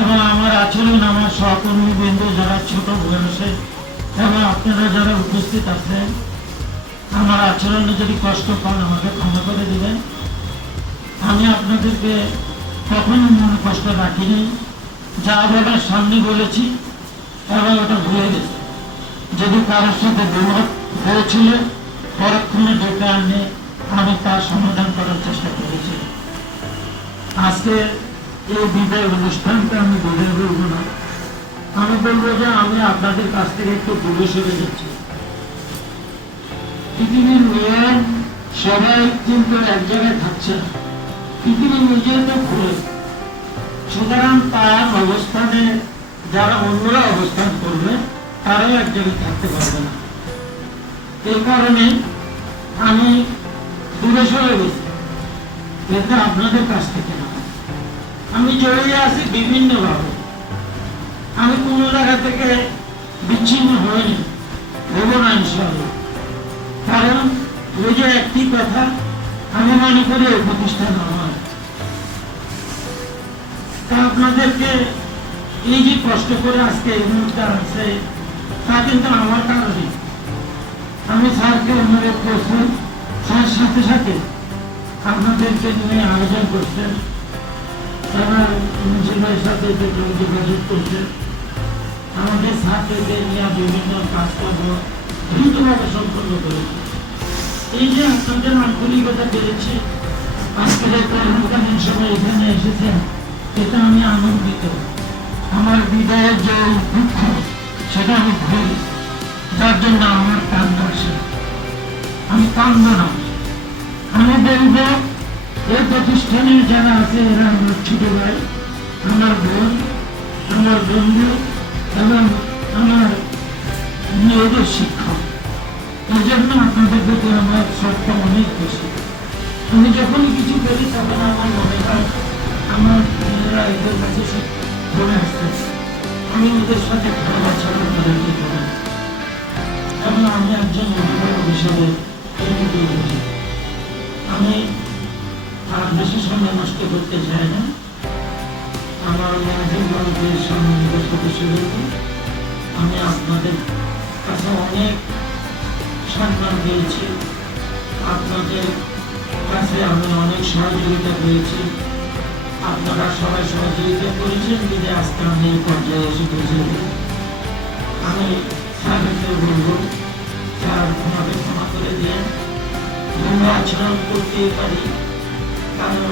এবং আমার আচরণ আমার সহকর্মীবৃন্দ যারা ছোট বয়সে এবং আপনারা যারা উপস্থিত আছেন, আমার আচরণে যদি কষ্ট পান আমাকে ক্ষমা করে দেবেন। আমি আপনাদেরকে কখনো মনে কষ্ট রাখিনি, যা বলার সামনে বলেছি এবং ওটা ভুলে গেছি। যদি কারোর সাথে বিমত হয়েছিল পরক্ষণে ডেকে আনে আমি তার সমাধান করার চেষ্টা করেছি। আজকে এই বিদায় অনুষ্ঠানটা আমি বলে বলবো না, আমি বলবো যে আমি আপনাদের কাছ থেকে একটু দূরে সরে যাচ্ছি। পৃথিবীর মেয়ের সবাই কিন্তু এক জায়গায় থাকছে না, পৃথিবী নিজের তো ঘুরে, সুতরাং তার অবস্থানে যারা অন্যরা অবস্থান করবে তারাও এক জায়গায় থাকতে পারবে না। এই কারণে আমি দূরে সরে গেছি, কিন্তু আপনাদের কাছ থেকে না। আমি জড়িয়ে আছি বিভিন্নভাবে, আমি কোনো জায়গা থেকে বিচ্ছিন্ন হয়নি, হব না ইনশাআল্লাহ। কারণ ওই যে একটি কথা, আমি মনে করি এই প্রতিষ্ঠান আমার। তা আপনাদেরকে এই যে কষ্ট করে আজকে এই মুহূর্তে আছে তা কিন্তু আমার কারণে। আমি স্যারকে অনুরোধ করছি, স্যার সাথে সাথে আপনাদেরকে নিয়ে আয়োজন করছেন এবং মুন্সিফের সাথে যোগাযোগ করছেন, আমাদের ছাত্রদের নিয়ে বিভিন্ন কাজকর্ম দ্রুতভাবে সম্পন্ন করেছে। এই যে আপনাদের আন্তরিকতা পেরেছি, আজকের এই কর্মকালীন সময় এখানে এসেছেন, এটা আমি আনন্দিত। আমার বিদায়ের যে দুঃখ সেটা আমি ভুলি, যার জন্য আমার কান্না আসে। আমি কান্দ না, আমি বলব এই প্রতিষ্ঠানে যারা আছে এরা আমার ছোট ভাই, আমার বোন, আমার বন্ধু এবং আমার মেয়েদের শিক্ষক। এই জন্য আপনাদের প্রতি আমার শ্রদ্ধা অনেক বেশি। আমি যখনই কিছু করি তখন আমার মনে হয় আমার মেয়েরা এদের কাছে সে বলে আসতেছে, আমি ওদের সাথে ভালো আচরণ করে কি করি। এবং আমি একজন অভিভাবক হিসেবে এইটুকু বুঝি। আমি আর বেশি সময় নষ্ট করতে চাই না। আমার মেয়েদের গল্পের সম্মানিত সদস্যদেরকে আমি আপনাদের কাছে অনেক সম্মান পেয়েছি, আপনাদের কাছে আমি অনেক সহযোগিতা পেয়েছি। আপনারা সবাই সহযোগিতা করেছেন যদি আজকে আমি এই পর্যায়ে এসে পৌঁছেছি। আমি স্যারকে বলবো, স্যার আমাকে ক্ষমা করে দিয়ে ভালো আচরণ করতেই পারি, কারণ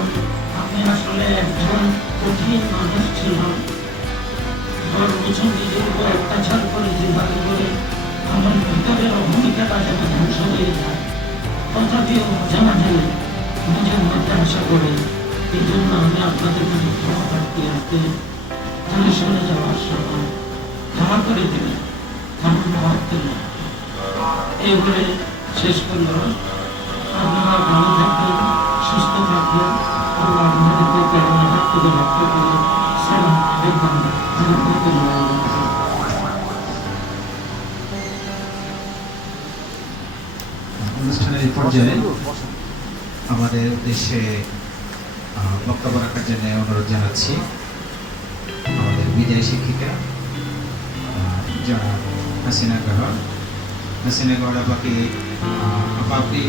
আমি আসলে একজন কঠিন মানুষ ছিলাম। সর্বোচ্চ নিজের উপর অত্যাচার করে যেভাবে করে আমার ভিতরের অভূমিকাটা যেন ধ্বংস হয়ে যায়, তথাপিও মাঝে মাঝে নিজের মধ্যে আশা করে। এই জন্য আমি আপনাদের কাছে ক্ষমা প্রার্থী আসতে চলে সরে যাওয়ার সময় ক্ষমা করে দেবেন, আমার মহৎ দেবেন। এই বলে শেষ করলাম। আপনারা ভালো থাকবেন, সুস্থ থাকবেন, আল্লাহ আপনাদেরকে করোনা হাত থেকে রক্ষা করে। সালাম আলাইকুম ওয়া রাহমাতুল্লাহি ওয়া বারাকাতুহু। অনুষ্ঠানের এই পর্যায়ে আমাদের উদ্দেশ্যে বক্তব্য রাখার জন্য অনুরোধ জানাচ্ছি আমাদের বিদায়ী শিক্ষিকা যারা হাসিনা গহর। হাসিনা গহর আপাকে আপনি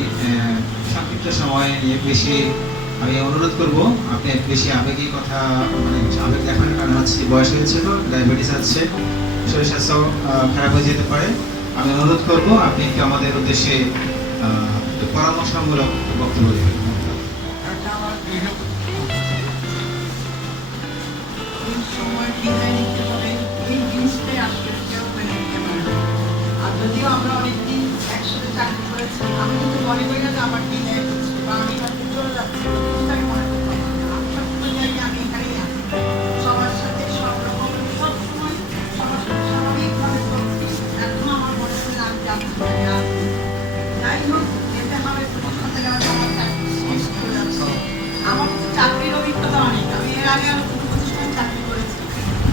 সংক্ষিপ্ত সময় নিয়ে বেশি আমি অনুরোধ করব, আপনি বেশি আবেগী কথা মানে আবেগ দেখানোর কারণ হচ্ছে বয়স হয়েছিল, ডায়াবেটিস আছে, শরীর স্বাস্থ্য খারাপ হয়ে যেতে পারে। আমি অনুরোধ করব আপনি একটু আমাদের উদ্দেশ্যে একটু পরামর্শমূলক বক্তব্য দেবেন। এই সময় বিদায় নিতে হবে, এই জিনিসটাই আসলে কেউ মেনে নিতে পারে না। আর যদিও আমরা অনেকদিন একসাথে চাকরি করেছি, আমি কিন্তু মনে করি না যে আমার বিদায় হচ্ছে বা আমি হয়তো চলে যাচ্ছি, কিন্তু আমি মনে করতে পারি না। আমি সবসময় জায়গায় আমি এখানেই আছি, সবার সাথে সব রকম সবসময় সবার সাথে স্বাভাবিকভাবে চলছি। এখন আমার মনে হয় না আমি যাচ্ছি, আমি আসছি। যাই হোক, যেতে হবে, প্রতিষ্ঠান থেকে আমার চাকরি শেষ করে যাচ্ছে। আমার কিন্তু চাকরির অভিজ্ঞতা অনেক, আমি এর আগে আরো দুটো প্রতিষ্ঠানে চাকরি করেছি।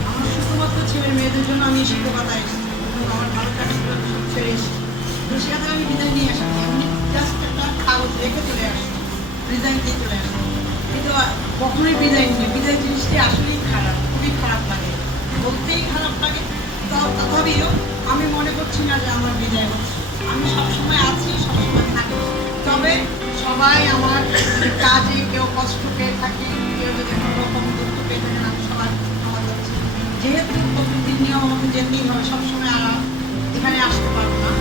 আমার শুধুমাত্র ছেলে মেয়েদের জন্য আমি শিক্ষকতা এসেছি, আমার ভালো কাজ ছিল, সব ছেড়ে এসেছি। তো সেখান থেকে আমি বিদায় নিয়ে এসেছি, আমি জাস্ট একটা কাগজ রেখে চলে আসছি, রিজাইন দিয়ে চলে আসছি। কিন্তু কখনোই বিদায় নিয়ে বিদায় জিনিসটি আসলেই খারাপ, খুবই খারাপ লাগে, বলতেই খারাপ লাগে। তথাপিও আমি মনে করছি না যে আমার বিদায় হচ্ছে। আমি সবসময় আছি, সবসময় থাকি। তবে সবাই আমার কাজে কেউ কষ্ট পেয়ে থাকে, কেউ যদি কোনো রকম দুঃখ পেয়ে থাকেন, আমি সবার ক্ষমা চাচ্ছি। যেহেতু প্রতিদিন নিয়ম আমাকে যেতেই হবে, সবসময় আর এখানে আসতে পারবো না।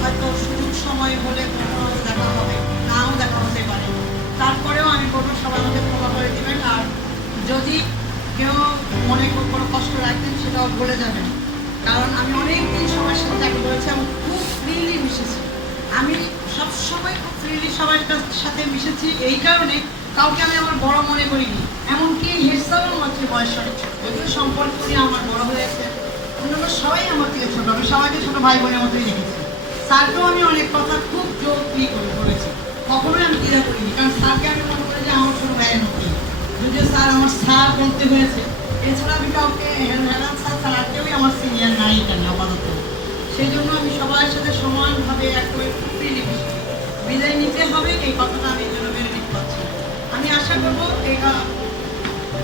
হয়তো সুযোগ সময় হলে কখনো দেখা হবে, নাও দেখা হতে পারে। তারপরেও আমি বলবো সবাই আমাকে ক্ষমা করে দেবেন। আর যদি কেউ মনে কোনো কষ্ট রাখতেন সেটাও ভুলে যাবেন, কারণ আমি অনেক দিন সবার সাথে চাকরি করেছি এবং খুব ফ্রিলি মিশেছি। আমি সবসময় খুব ফ্রিলি সবার সাথে মিশেছি, এই কারণে কাউকে আমি আমার বড় মনে করিনি। এমনকি হেডসারও আমার থেকে বয়স অনেক ছোট, যদিও সম্পর্ক নিয়ে আমার বড় হয়েছে। অন্যান্য সবাই আমার থেকে ছোট, আমি সবাইকে ছোট ভাই বোনের মতোই রেখেছি। স্যারকেও আমি অনেক কথা খুব জোরলি বলেছি, কখনোই আমি দ্বিধা করিনি, কারণ স্যারকে আমি মনে করি যে আমার ছোট ভাইয়ের মতোই। যদিও স্যার আমার স্যার বলতে হয়েছে, এছাড়া আমি কাউকে হেলান স্যার ছাড়া কেউই আমার সিনিয়র নাই এখানে আপাতত। সেই জন্য আমি সবার সাথে সমানভাবে একবারে খুব ফ্রিলি মিশি। বিদায় নিতে হবে এই কথাটা আমি যেন মেনে নিতে পারছি। আমি আশা করবো এটা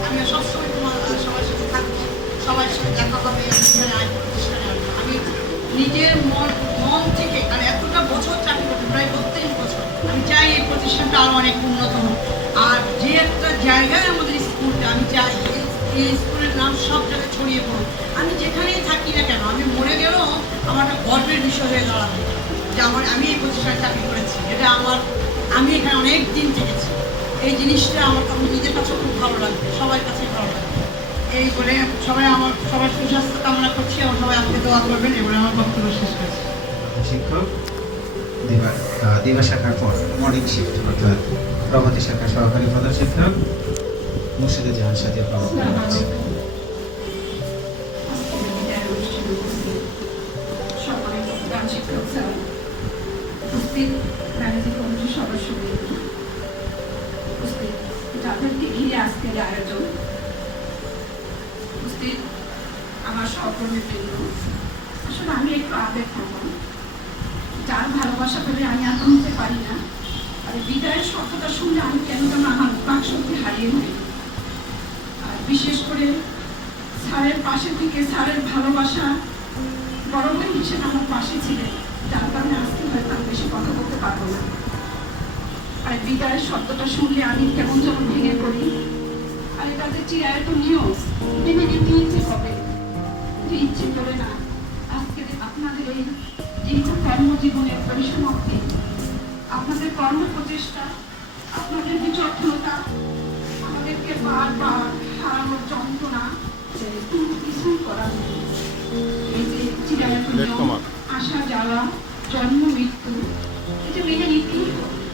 আমি সবসময় তোমার সবার সাথে থাকবো, সবার সাথে দেখা হবে, এখানে আয় প্রতিষ্ঠানে আসবো। আমি নিজের মন থেকে, আর এতটা বছর চাকরি করতে, প্রায় 32 বছর, আমি চাই এই প্রতিষ্ঠানটা আরও অনেক উন্নত হোক। আর যে একটা জায়গায় আমাদের স্কুলটা, আমি চাই এই স্কুলের নাম সব জায়গায় ছড়িয়ে পড়ুক। আমি যেখানেই থাকি না কেন, আমি মরে গেলেও আমার একটা গর্বের বিষয় হয়ে দাঁড়াবে যে আমি এই প্রতিষ্ঠানে চাকরি করেছি। এটা আমি এখানে অনেক দিন থেকেছি। এই জিনিসটা আমার নিজের কাছে খুব ভালো লাগবে, সবার কাছে ভালো লাগবে। এই বলে সবার সুস্বাস্থ্য কামনা করছি এবং সবাই আমাকে দোয়া করবেন, এবারে আমার বক্তব্য শেষ করছি। শিক্ষক দিবা শাখার পর মর্নিং শিফট অর্থাৎ প্রভাতী শাখার সহকারী প্রধান শিক্ষক মুর্শিদা জাহান সাদিয়া পালন করা হচ্ছে। সম্মানিত গান শিক্ষক স্যার, উপস্থিত ম্যানেজিং কমিটির সদস্যবৃন্দ, উপস্থিত যাদেরকে ঘিরে আজকের আয়োজন, উপস্থিত আমার সহকর্মীবৃন্দ, আসলে আমি একটু আবেগ থাকবো, যার ভালোবাসা পেলে আমি আর নিতে পারি না। আর বিদায়ের শব্দটা শুনলে আমি কেন যেন আমার বাকশক্তি হারিয়ে হই। আর বিশেষ করে স্যারের পাশে থেকে স্যারের ভালোবাসা বড় ভাই হিসেবে আমার পাশে ছিলেন, যার কারণে আজকে হয়তো আমি বেশি কথা বলতে পারবো না। আর বিদায়ের শব্দটা শুনলে আমি কেমন যেন ভেঙে পড়ি। আর এটা যে চিরায়ত নিয়ম, মেনে নিতে ইচ্ছে হবে, যে ইচ্ছে করে না। আজকে আপনাদের এই দীর্ঘ কর্মজীবনের পরিসমাপ্তি, আপনাদের কর্ম প্রচেষ্টা, আপনাদের বিচক্ষণতা, আমাদেরকে বারবার হারানোর যন্ত্রণা, যে কোনো কিছুই করার নেই। এই যে চিরায়ত নিয়ম, আসা যাওয়া, জন্ম মৃত্যু, এই যে মেনে নিতেই হবে।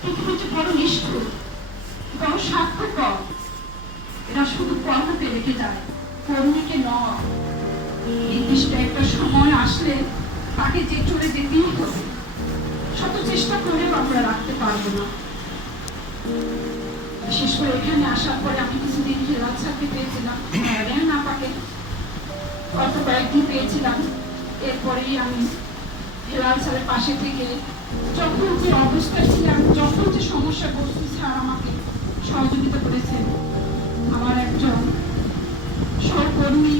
পৃথিবী যে বড় নিষ্ঠুর, বড় স্বার্থপর, এরা শুধু কর্মকে রেখে যায়, কর্মীকে নয়। নির্দিষ্ট একটা সময় আসলে তাকে যে চলে যেতেই হবে, শত চেষ্টা করেও আমরা রাখতে পারবো না। বিশেষ করে এখানে আসার পরে আমি কিছুদিন হেলাল স্যারকে পেয়েছিলাম, রেহান আপাকে গত কয়েকদিন পেয়েছিলাম। এরপরেই আমি হেলাল স্যারের পাশে থেকে যখন যে অবস্থায় ছিলাম, যখন যে সমস্যা করছি, স্যার আমাকে সহযোগিতা করেছেন। আমার একজন সহকর্মী,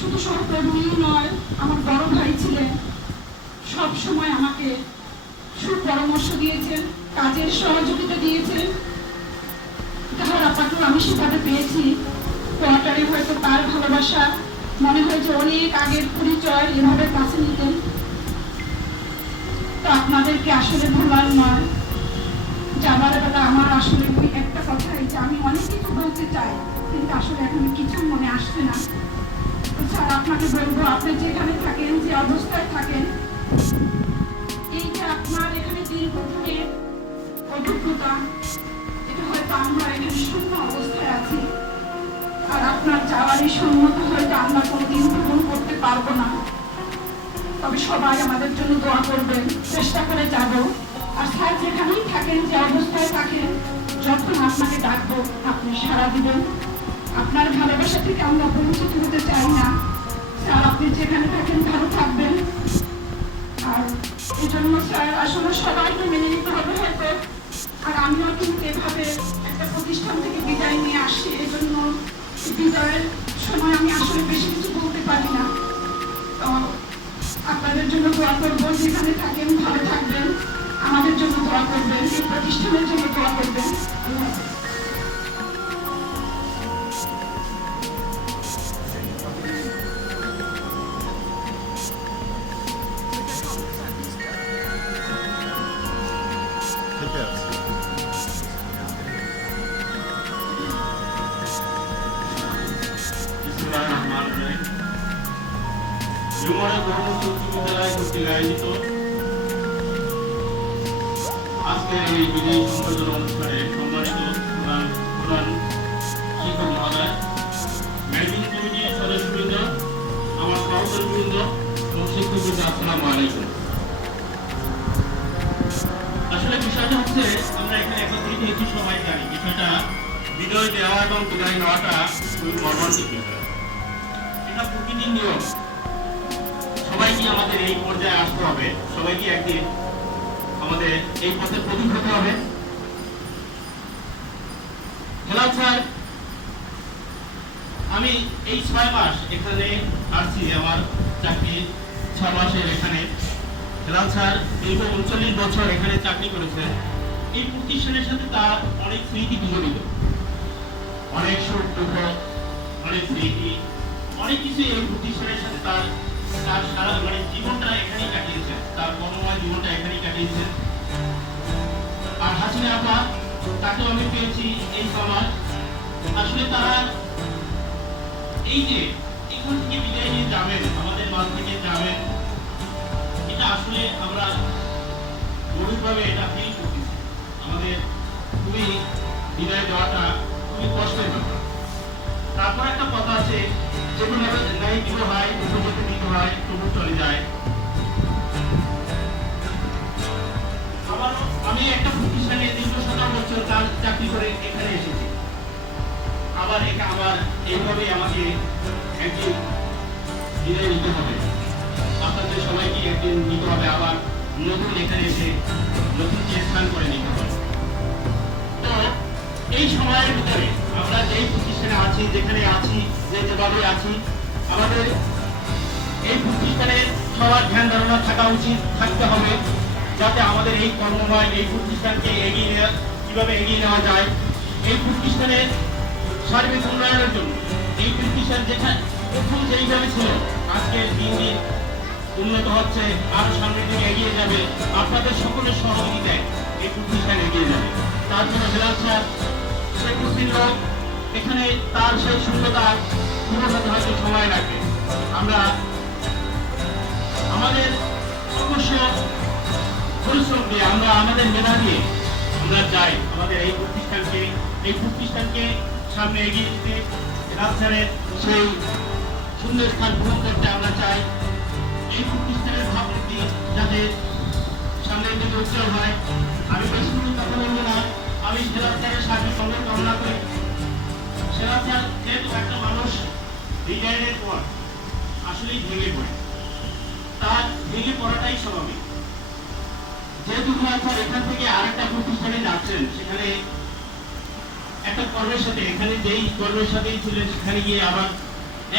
শুধু সহকর্মীই নয়, আমার বড় ভাই ছিলেন, সব সময় আমাকে সুপরামর্শ দিয়েছেন, কাজের সহযোগিতা দিয়েছেন। তাহার আপাকেও আমি সেভাবে পেয়েছি। কোয়ার্টারে হয়তো তার ভালোবাসা মনে হয় যে অনেক আগের পরিচয়, এভাবে কাছে নিতেন। তো আপনাদেরকে আসলে ভোলার নয়, যাবার বেলা আমার আসলে ওই একটা কথাই যে আমি অনেক কিছু বলতে চাই, কিন্তু আসলে এখন কিছু মনে আসছে না। স্যার, আপনাকে বলবো, আপনি যেখানে থাকেন, যে অবস্থায় থাকেন, এই যে আপনার এখানে দীর্ঘদিনের অভিজ্ঞতা, এটা হয়তো আমরা এখানে শূন্য অবস্থায় আছি। আর আপনার যাওয়ার এই শূন্যতা হয়তো আমরা কোনোদিন পূরণ করতে পারবো না। তবে সবাই আমাদের জন্য দোয়া করবেন, চেষ্টা করে যাব। আর স্যার যেখানেই থাকেন, যে অবস্থায় থাকেন, যখন আপনাকে ডাকবো আপনি সাড়া দিবেন। আপনার ভালোবাসা থেকে আমরা বঞ্চিত হতে চাই না। স্যার, আপনি যেখানে থাকেন ভালো থাকবেন। আর এই জন্য স্যার আসলে সবাইকে মেনে নিতে হবে হয়তো। আর আমিও কিন্তু এভাবে একটা প্রতিষ্ঠান থেকে বিদায় নিয়ে আসি, এই জন্য বিদায়ের সময় আমি আসলে বেশি কিছু বলতে পারি না। তো আপনাদের জন্য দোয়া করবো, যেখানে থাকেন ভালো থাকবেন, আমাদের জন্য দোয়া করবেন, এই প্রতিষ্ঠানের জন্য দোয়া করবেন। আল্লাহ হাফেজ। যমুনা ধর্মসূত্র বিদ্যালয় কর্তৃক আয়োজিত আজকের এই বিদায়ী সংবর্ধনা অনুষ্ঠানে সম্মানিত প্রধান শিক্ষক মহোদয়, ম্যানেজিং কমিটির সদস্যবৃন্দ, আমার সহকর্মীবৃন্দ এবং শিক্ষকবৃন্দ, আসসালামু আলাইকুম। আসলে বিষয়টা হচ্ছে, আমরা এখানে একত্রিত হয়েছি, সবাই জানি বিষয়টা বিদায় দেওয়া এবং বিদায় নেওয়াটা খুবই মর্মান্তিক বিষয়। এটা প্রকৃতির নিয়ম। সবাইকে আমাদের এই পর্যায়ে আসতে হবে, সবাইকে একদিন আমাদের এই পথে প্রতীক হতে হবে। হেলাল স্যার, আমি এই 6 মাস এখানে আসছি, আমার চাকরি 6 মাসের এখানে। হেলাল স্যার দীর্ঘ 39 বছর এখানে চাকরি করেছেন। এই প্রতিষ্ঠানের সাথে তার অনেক স্মৃতি জড়িত, অনেক সুখ দুঃখ, অনেক স্মৃতি, অনেক কিছু এই প্রতিষ্ঠানের সাথে তার সারা জীবনটা এখানেই কাটিয়েছেন, তার কর্মময় জীবনটা এখানেই কাটিয়েছেন। আর হাসিনা আপা, তাকেও আমি পেয়েছি এই সমাজ। আসলে তারা এই যে এখান থেকে বিদায় নিয়ে যাবেন, আমাদের মাঝ থেকে যাবেন, এটা আসলে আমরা গভীরভাবে এটা ফিল করতেছি। আমাদের খুবই বিদায় দেওয়াটা খুবই কষ্টের ব্যাপার। তারপর একটা কথা আছে, যেগুলো নাই দিব হয় উপযুক্ত দিতে হয় তবু চলে যায়। আবার আমি একটা প্রতিষ্ঠানে দীর্ঘ 17 বছর চাকরি করে এখানে এসেছি। আবার আমার এইভাবে আমাকে একদিন বিদায় নিতে হবে, আপনাদের সবাইকে একদিন নিতে হবে, আবার নতুন এখানে এসে নতুন স্থান করে নিতে হবে। তো এই সময়ের ভিতরে আমরা যেই প্রতিষ্ঠানে আছি, যেখানে আছি, যেভাবে আছি, আমাদের এই প্রতিষ্ঠানে সবার ধ্যান ধারণা থাকা উচিত, থাকতে হবে, যাতে আমাদের এই কর্মময় এই প্রতিষ্ঠানকে কিভাবে এগিয়ে নেওয়া যায়। এই প্রতিষ্ঠানের সার্বিক উন্নয়নের জন্য এই প্রতিষ্ঠান যেখানে প্রথম যেইভাবে ছিল আজকে দিন দিন উন্নত হচ্ছে, আরো সামনের দিকে এগিয়ে যাবে। আপনাদের সকলের সহযোগিতায় এই প্রতিষ্ঠান এগিয়ে যাবে। তার জন্য হেলাল স্যার সেই কুস্তির লোক এখানে তার সেই শূন্যতা পূরণ হতে হয়তো সময় লাগবে। আমরা আমাদের অবশ্য পরিশ্রম দিয়ে আমরা আমাদের মেধা দিয়ে আমরা চাই আমাদের এই প্রতিষ্ঠানকে সামনে এগিয়ে দিতে, হেলাল স্যারের সেই সুন্দর স্থান পূরণ করতে আমরা চাই। এই প্রতিষ্ঠানের ভাবমূর্তি যাতে সামনের দিকে উজ্জ্বল হয়। আমি বেশি কথা বলবো না, আমি হেলাল স্যারের সার্বিক মঙ্গল কামনা করি। হেলাল স্যার যেহেতু একটা মানুষ রিটায়ারের পর আসলেই ভেঙে পড়ে, তার ভেঙে পড়াটাই স্বাভাবিক। যেহেতু হেলাল স্যার এখান থেকে আরেকটা প্রতিষ্ঠানে যাচ্ছেন, সেখানে একটা কর্মের সাথে এখানে যেই কর্মের সাথেই ছিলেন সেখানে গিয়ে আবার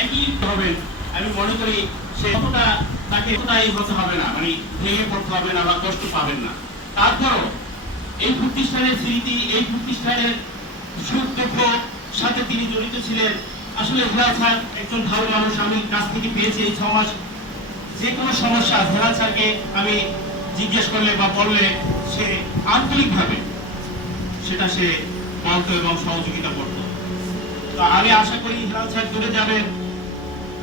একই হবেন, আমি মনে করি সে অতটা তাকে এতটাই হতে হবে না, মানে ভেঙে পড়তে হবে না বা কষ্ট পাবেন না। তারপরও এই প্রতিষ্ঠানের স্মৃতি, এই প্রতিষ্ঠানের সুখ দুঃখ সাথে তিনি জড়িত ছিলেন। আসলে হেলাল স্যার একজন ভালো মানুষ, আমি কাছ থেকে পেয়েছি এই 6 মাস। যে কোনো সমস্যা হেলাল স্যারকে আমি জিজ্ঞেস করলে বা বললে সে আন্তরিকভাবে সেটা সে বলতো এবং সহযোগিতা করতো। তো আমি আশা করি হেলাল স্যার দূরে যাবেন,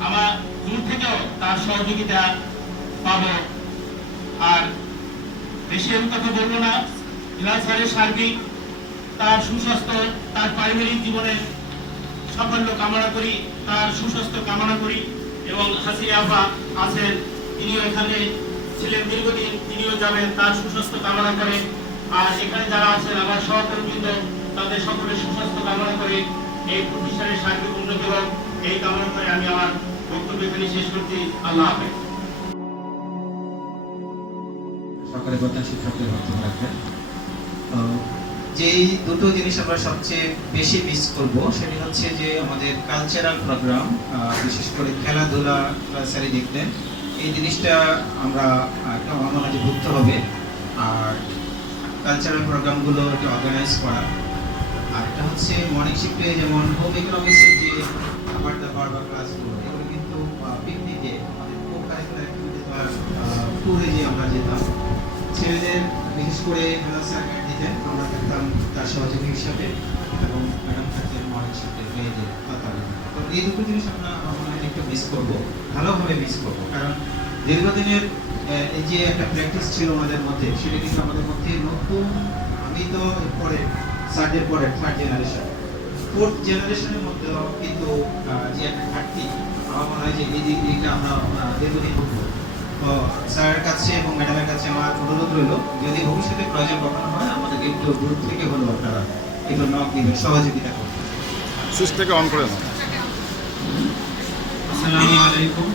আমার দূর থেকেও তার সহযোগিতা পাবো। আর বেশি আমি কথা বলবো না, হেলাল স্যারের সার্বিক তার সুস্বাস্থ্য, তার পারিবারিক জীবনের সাফল্য কামনা করি, তার সুস্বাস্থ্য কামনা করি। এবং হাসিনা আপা আছেন, তিনিও এখানে ছিলেন দীর্ঘদিন, তিনিও যাবেন, তার সুস্বাস্থ্য কামনা করে। আর এখানে যারা আছেন আমার সহকর্মীবৃন্দ, তাদের সকলের সুস্বাস্থ্য কামনা করে এই প্রতিষ্ঠানের সার্বিক উন্নতি হোক, এই কামনা করে আমি আমার বক্তব্য এখানে শেষ করছি। আল্লাহ হাফেজ। সরকারি প্রধান শিক্ষকদের বক্তব্য রাখবেন। যেই দুটো জিনিস আমরা সবচেয়ে বেশি মিস করব সেটি হচ্ছে যে আমাদের কালচারাল প্রোগ্রাম, বিশেষ করে খেলাধুলা স্যারই দেখতেন, এই জিনিসটা আমরা একটা আমাদের ঘুরতে হবে। আর কালচারাল প্রোগ্রামগুলো একটু অর্গানাইজ করা। আর একটা হচ্ছে মর্নিং শিফটে যেমন হোম ইকোনমিক্সের যে খাবার দাবার বা ক্লাসগুলো, এগুলো কিন্তু পিকনিকে আমাদের কো কারিকুলার অ্যাক্টিভিটিস বা ট্যুরে যে আমরা যেতাম, ছেলেদের বিশেষ করে হেলাল স্যার গাইড দিতেন, আমরা থাকতাম তার সহযোগী হিসাবে, এবং ম্যাডাম থাকতেন মর্নিং শিফটে মেয়েদের তত্ত্বাবধানে। তো এই দুটো জিনিস আমরা আমার মনে হয় একটু মিস করবো, ভালোভাবে মিস করবো। কারণ দীর্ঘদিনের এই যে একটা প্র্যাকটিস ছিল আমাদের মধ্যে, সেটা কিন্তু আমাদের মধ্যে নতুন, আমি তো পরে স্যারদের পরে 3rd জেনারেশন, 4th জেনারেশনের মধ্যেও কিন্তু যে একটা ঘাটতি, আমার মনে হয় যে এই দিকটা আমরা দীর্ঘদিন ভুগবো। তো স্যারের কাছে এবং ম্যাডামের কাছে আমার অনুরোধ রইল, যদি ভবিষ্যতে প্রয়োজন কখনো হয় আমাদের একটু দূর থেকে হলেও আপনারা একটু নক দিবেন, সহযোগিতা করবেন। সুইচ থেকে অন করে দাও। আসসালামু আলাইকুম।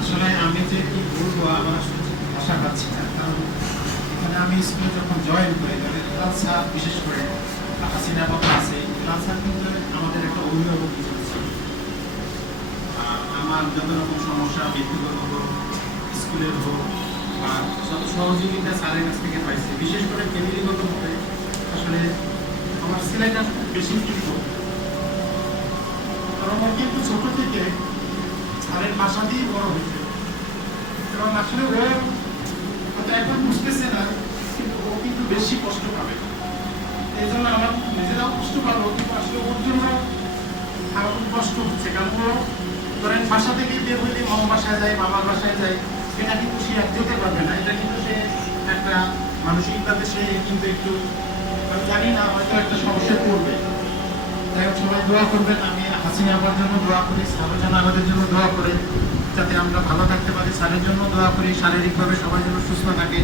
আসলে আমি যে কি বলবো আমার আসলে ভাষা পাচ্ছি না, কারণ এখানে আমি স্কুলে যখন জয়েন করি, হেলাল স্যার বিশেষ করে হাসিনা বাবা আছে, হেলাল স্যার কিন্তু আমাদের একটা অভিভাবক হিসেবে ছিল। আমার যত রকম সমস্যা ব্যক্তিগত হোক, স্কুলের হোক, আর যত সহযোগিতা স্যারের কাছ থেকে পাইছে, বিশেষ করে ফ্যামিলিগতভাবে আসলে আমার ছেলেটা বেশি ফিল করতো। কারণ ও কিন্তু ছোট থেকে স্যারের বাসা দিয়েই বড় হয়েছে, এবং আসলে ও হয়তো এখন বুঝতেছে না, কিন্তু ও কিন্তু বেশি কষ্ট পাবে। এই জন্য আমার নিজেরাও কষ্ট পাবো, কিন্তু আসলে ওর জন্য আমার খুব কষ্ট হচ্ছে। কারণ ও ধরেন বাসা থেকে বের হইলে মামার বাসায় যায়, বাবার বাসায় যায়, এটা কিন্তু সে আর যেতে পারবে না। এটা কিন্তু সে একটা মানসিকভাবে সে কিন্তু একটু আমি জানি না হয়তো একটা সমস্যায় পড়বে। যাই হোক, সবাই দোয়া করবেন। আমি হাসিনা আবার জন্য দোয়া করি, স্যারের জন্য আমাদের জন্য দোয়া করে যাতে আমরা ভালো থাকতে পারি, স্যারের জন্য দোয়া করি, শারীরিকভাবে সবাই যেন সুস্থ থাকে,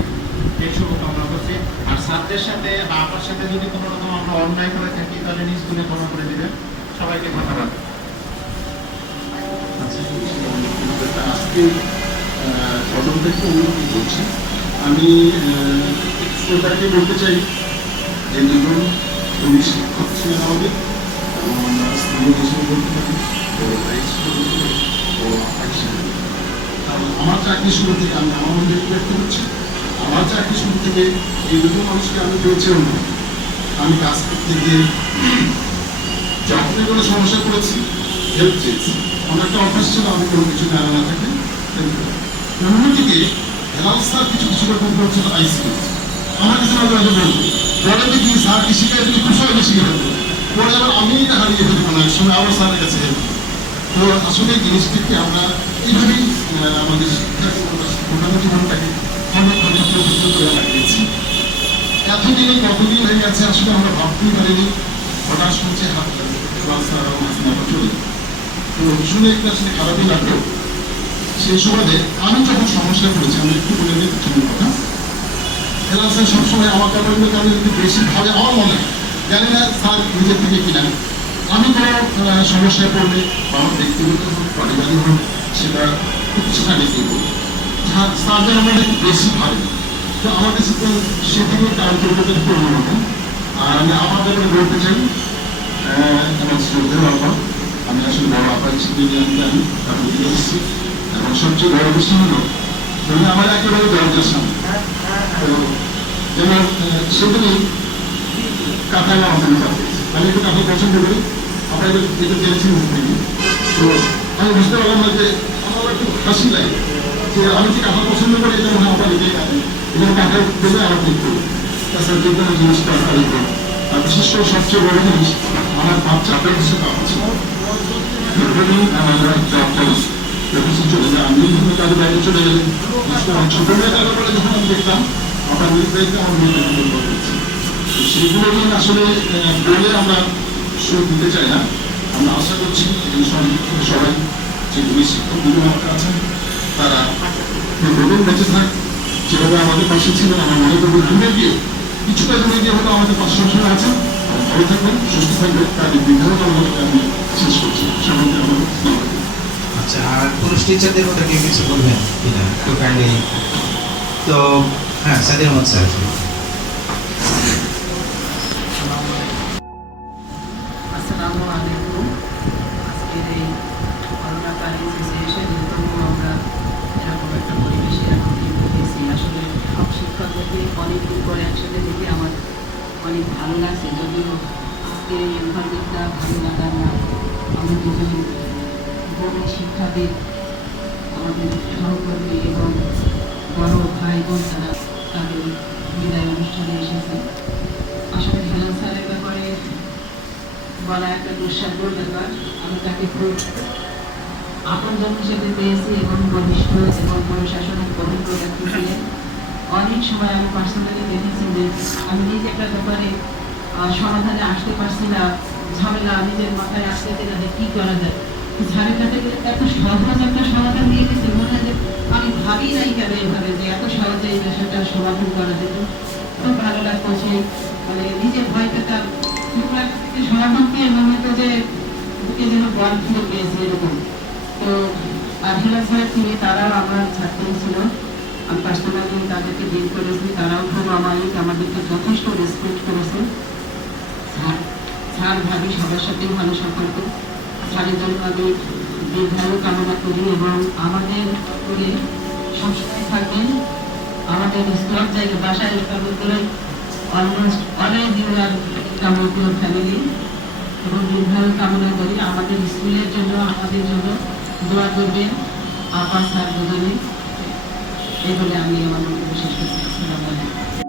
এই শুভকামনা করছি। আর স্যারদের সাথে বা আমার সাথে যদি কোনো রকম আমরা অন্যায় করে থাকি তাহলে নিজ গুণে ক্ষমা করে দিবেন। সবাইকে ধন্যবাদ। আজকে প্রথম থেকে অনুমতি করছি। আমি শ্রোতাকে বলতে চাই যে দুজন উনি শিক্ষক ছিলেন আমাদের, এবং আমরা স্থানীয় হিসেবে বলতে পারি, বড় ভাই হিসেবে বলতে পারি, বড় আপা হিসেবে। কারণ আমার চাকরি শুরু থেকে আমি আমার মধ্যে ব্যক্ত করছি, আমার চাকরি শুরু থেকে এই দুটো মানুষকে আমি পেয়েছিলাম না। আমি কাজ করতে গিয়ে যখনই কোনো সমস্যা করেছি হেল্প চেয়েছি। আমার একটা অভ্যাস ছিল, আমি কোনো কিছু জানা না থাকে অন্যদিকে হেলাল স্যার কিছু কিছু রকম করছিল আইসিউ আমার কাছে মাঝে মাঝে বলতো, পরে দেখি স্যার কি শিখাই দিলে খুব সহজে শিখে ফেলতো, পরে আবার আমি হারিয়ে ফেলবো অনেক সময় আবার স্যারের কাছে হেল্প। তো আসলে এই জিনিসটিকে আমরা এইভাবেই আমাদের শিক্ষা মোটামুটি জীবনটাকে প্রবৃত্ত করে লাগিয়েছি। এতদিনে কতদিন হয়ে গেছে আসলে আমরা ভাবতেই পারিনি, হঠাৎ শুনছে হাত চলে। তো শুনে একটু আসলে খারাপই লাগলো। সেই সুবাদে আমি যখন সমস্যায় পড়েছি, আমি একটু বলে দিই কিছু কথা। হেলাল স্যার সবসময় আমার কারণে কারণে যদি বেশি ভাবে আমার মনে হয়, জানি না স্যার নিজের থেকে কিনা, আমি কোনো সমস্যায় পড়লে বা আমার ব্যক্তিগত হোক পারিবারিক হোক সেটা কিছুটা বেশি করবো, স্যার যেন আমাদের একটু বেশি ভাবে। তো আমার কাছে তো সেদিকে কার্যকরতা একটু অন্যরকম। আর আমি আমার ব্যাপারে বলতে চাই, আমার শ্রদ্ধেয় আপা, আমি আসলে বড় আপা হিসেবে আমি তার দিকে এসেছি, এবং সবচেয়ে বড় বিষয় হলো উনি আমার একেবারে দরজার সামনে। তো যেমন সেদিনই কাঁথায় আমাকে আমি একটু কাঁথা পছন্দ করি, আপনার এটা জেনেছি মুখ থেকে। তো আমি বুঝতে পারলাম না যে আমার একটু হাসি লাগে যে আমি যে কাঁথা পছন্দ করি, এটা মনে হয় আমার এটাই কাঁথে, এবং কাঁথায় দেবে আমার ঠিক করি। তাছাড়া যে কোনো জিনিসটা আপনার করি। আর বিশেষ করে সবচেয়ে বড় জিনিস, আমার বাচ্চা আপনার কাছে পাওয়া ছিল আমরা জব করি চলে যায়। আমি বিভিন্ন কাজে বাইরে চলে গেলে ছোট মেয়ে টাকা বলে যখন আমি দেখতাম আপনার নির্বাহীকে আমার মেয়েটাকে করছি, সেইগুলো নিয়ে আসলে বলে আমরা সুযোগ দিতে চাই না। আমরা আশা করছি এই সবাই যেগুলি শিক্ষকগুলো আমাদের আছেন তারা প্রবীণ বেঁচে থাক, যেভাবে আমাদের পাশে ছিলেন। আমার মনে করবো দূরে গিয়ে কিছুটা দূরে গিয়ে হলো আমাদের পাশে সবসময় আছেন। ভালো থাকবেন, সুস্থ থাকবেন, তাদের বিধায়ক আমি শেষ করছি। সবাইকে আমার আচ্ছা, আর পুরুষ টিচারদের কথা কেউ কিছু বলবেন কিনা একটু কাইন্ডলি? তো হ্যাঁ, সাদির আহমদ স্যার। আসসালামু আলাইকুম। আজকের এই করোনাকালীন সিচুয়েশনে তবুও আমরা এরকম একটা পরিবেশে এখন পেয়েছি। আসলে সব শিক্ষকদেরকে অনেকদিন পরে একসাথে দেখে আমার অনেক ভালো লাগছে। যদিও আজকের এই এনভায়রনমেন্টটা ভালো লাগার না, আমরা দুজন বড় শিক্ষাবিদ, আমাদের সহকর্মী এবং বড় ভাই বোন তারা তাদের বিদায় অনুষ্ঠানে এসেছে। আসলে হেলাল স্যারের ব্যাপারে বলা একটা দুঃসাধ্যর ব্যাপার। আমি তাকে খুব আপনজন হিসেবে পেয়েছি এবং ঘনিষ্ঠ এবং প্রশাসনিক অভিজ্ঞ ব্যক্তি ছিলেন। অনেক সময় আমি পার্সোনালি দেখেছি যে আমি নিজে একটা ব্যাপারে সমাধানে আসতে পারছি না, ঝামেলা নিজের মাথায় আসতে না যে কী করা যায়। স্যারের কাছে এত সহজ একটা সমাধান দিয়ে গেছে, মনে হয় যে আমি ভাবি নাই কেন এভাবে যে এত সহজে এই বিষয়টা সমাধান করা যেত। খুব ভালো লাগতো, সেই মানে নিজের ভয় পেতাম থেকে সমাধান পেয়ে মনে হতো যে বুকে যেন বল ফিরে পেয়েছে এরকম। তো হেলাল স্যার তিনি তারাও আমার ছাত্র ছিল, আমি পার্সোনালি তাদেরকে ডিল করেছি, তারাও খুব আমাদেরকে যথেষ্ট রেসপেক্ট করেছে। স্যার ভাবি সবার সাথেই ভালো সম্পর্ক। স্যারের জন্য আমি দীর্ঘায়ু কামনা করি এবং আমাদের করে সবসময় থাকবেন। আমাদের স্কুলের জায়গায় বাসায় করে almost always you are come with your family, এবং দীর্ঘায়ু কামনা করি। আমাদের স্কুলের জন্য আমাদের জন্য দোয়া করবেন আপা স্যার দুজনে। এই বলে আমি আমার মন্তব্য শেষ করছি। আসসালামু আলাইকুম।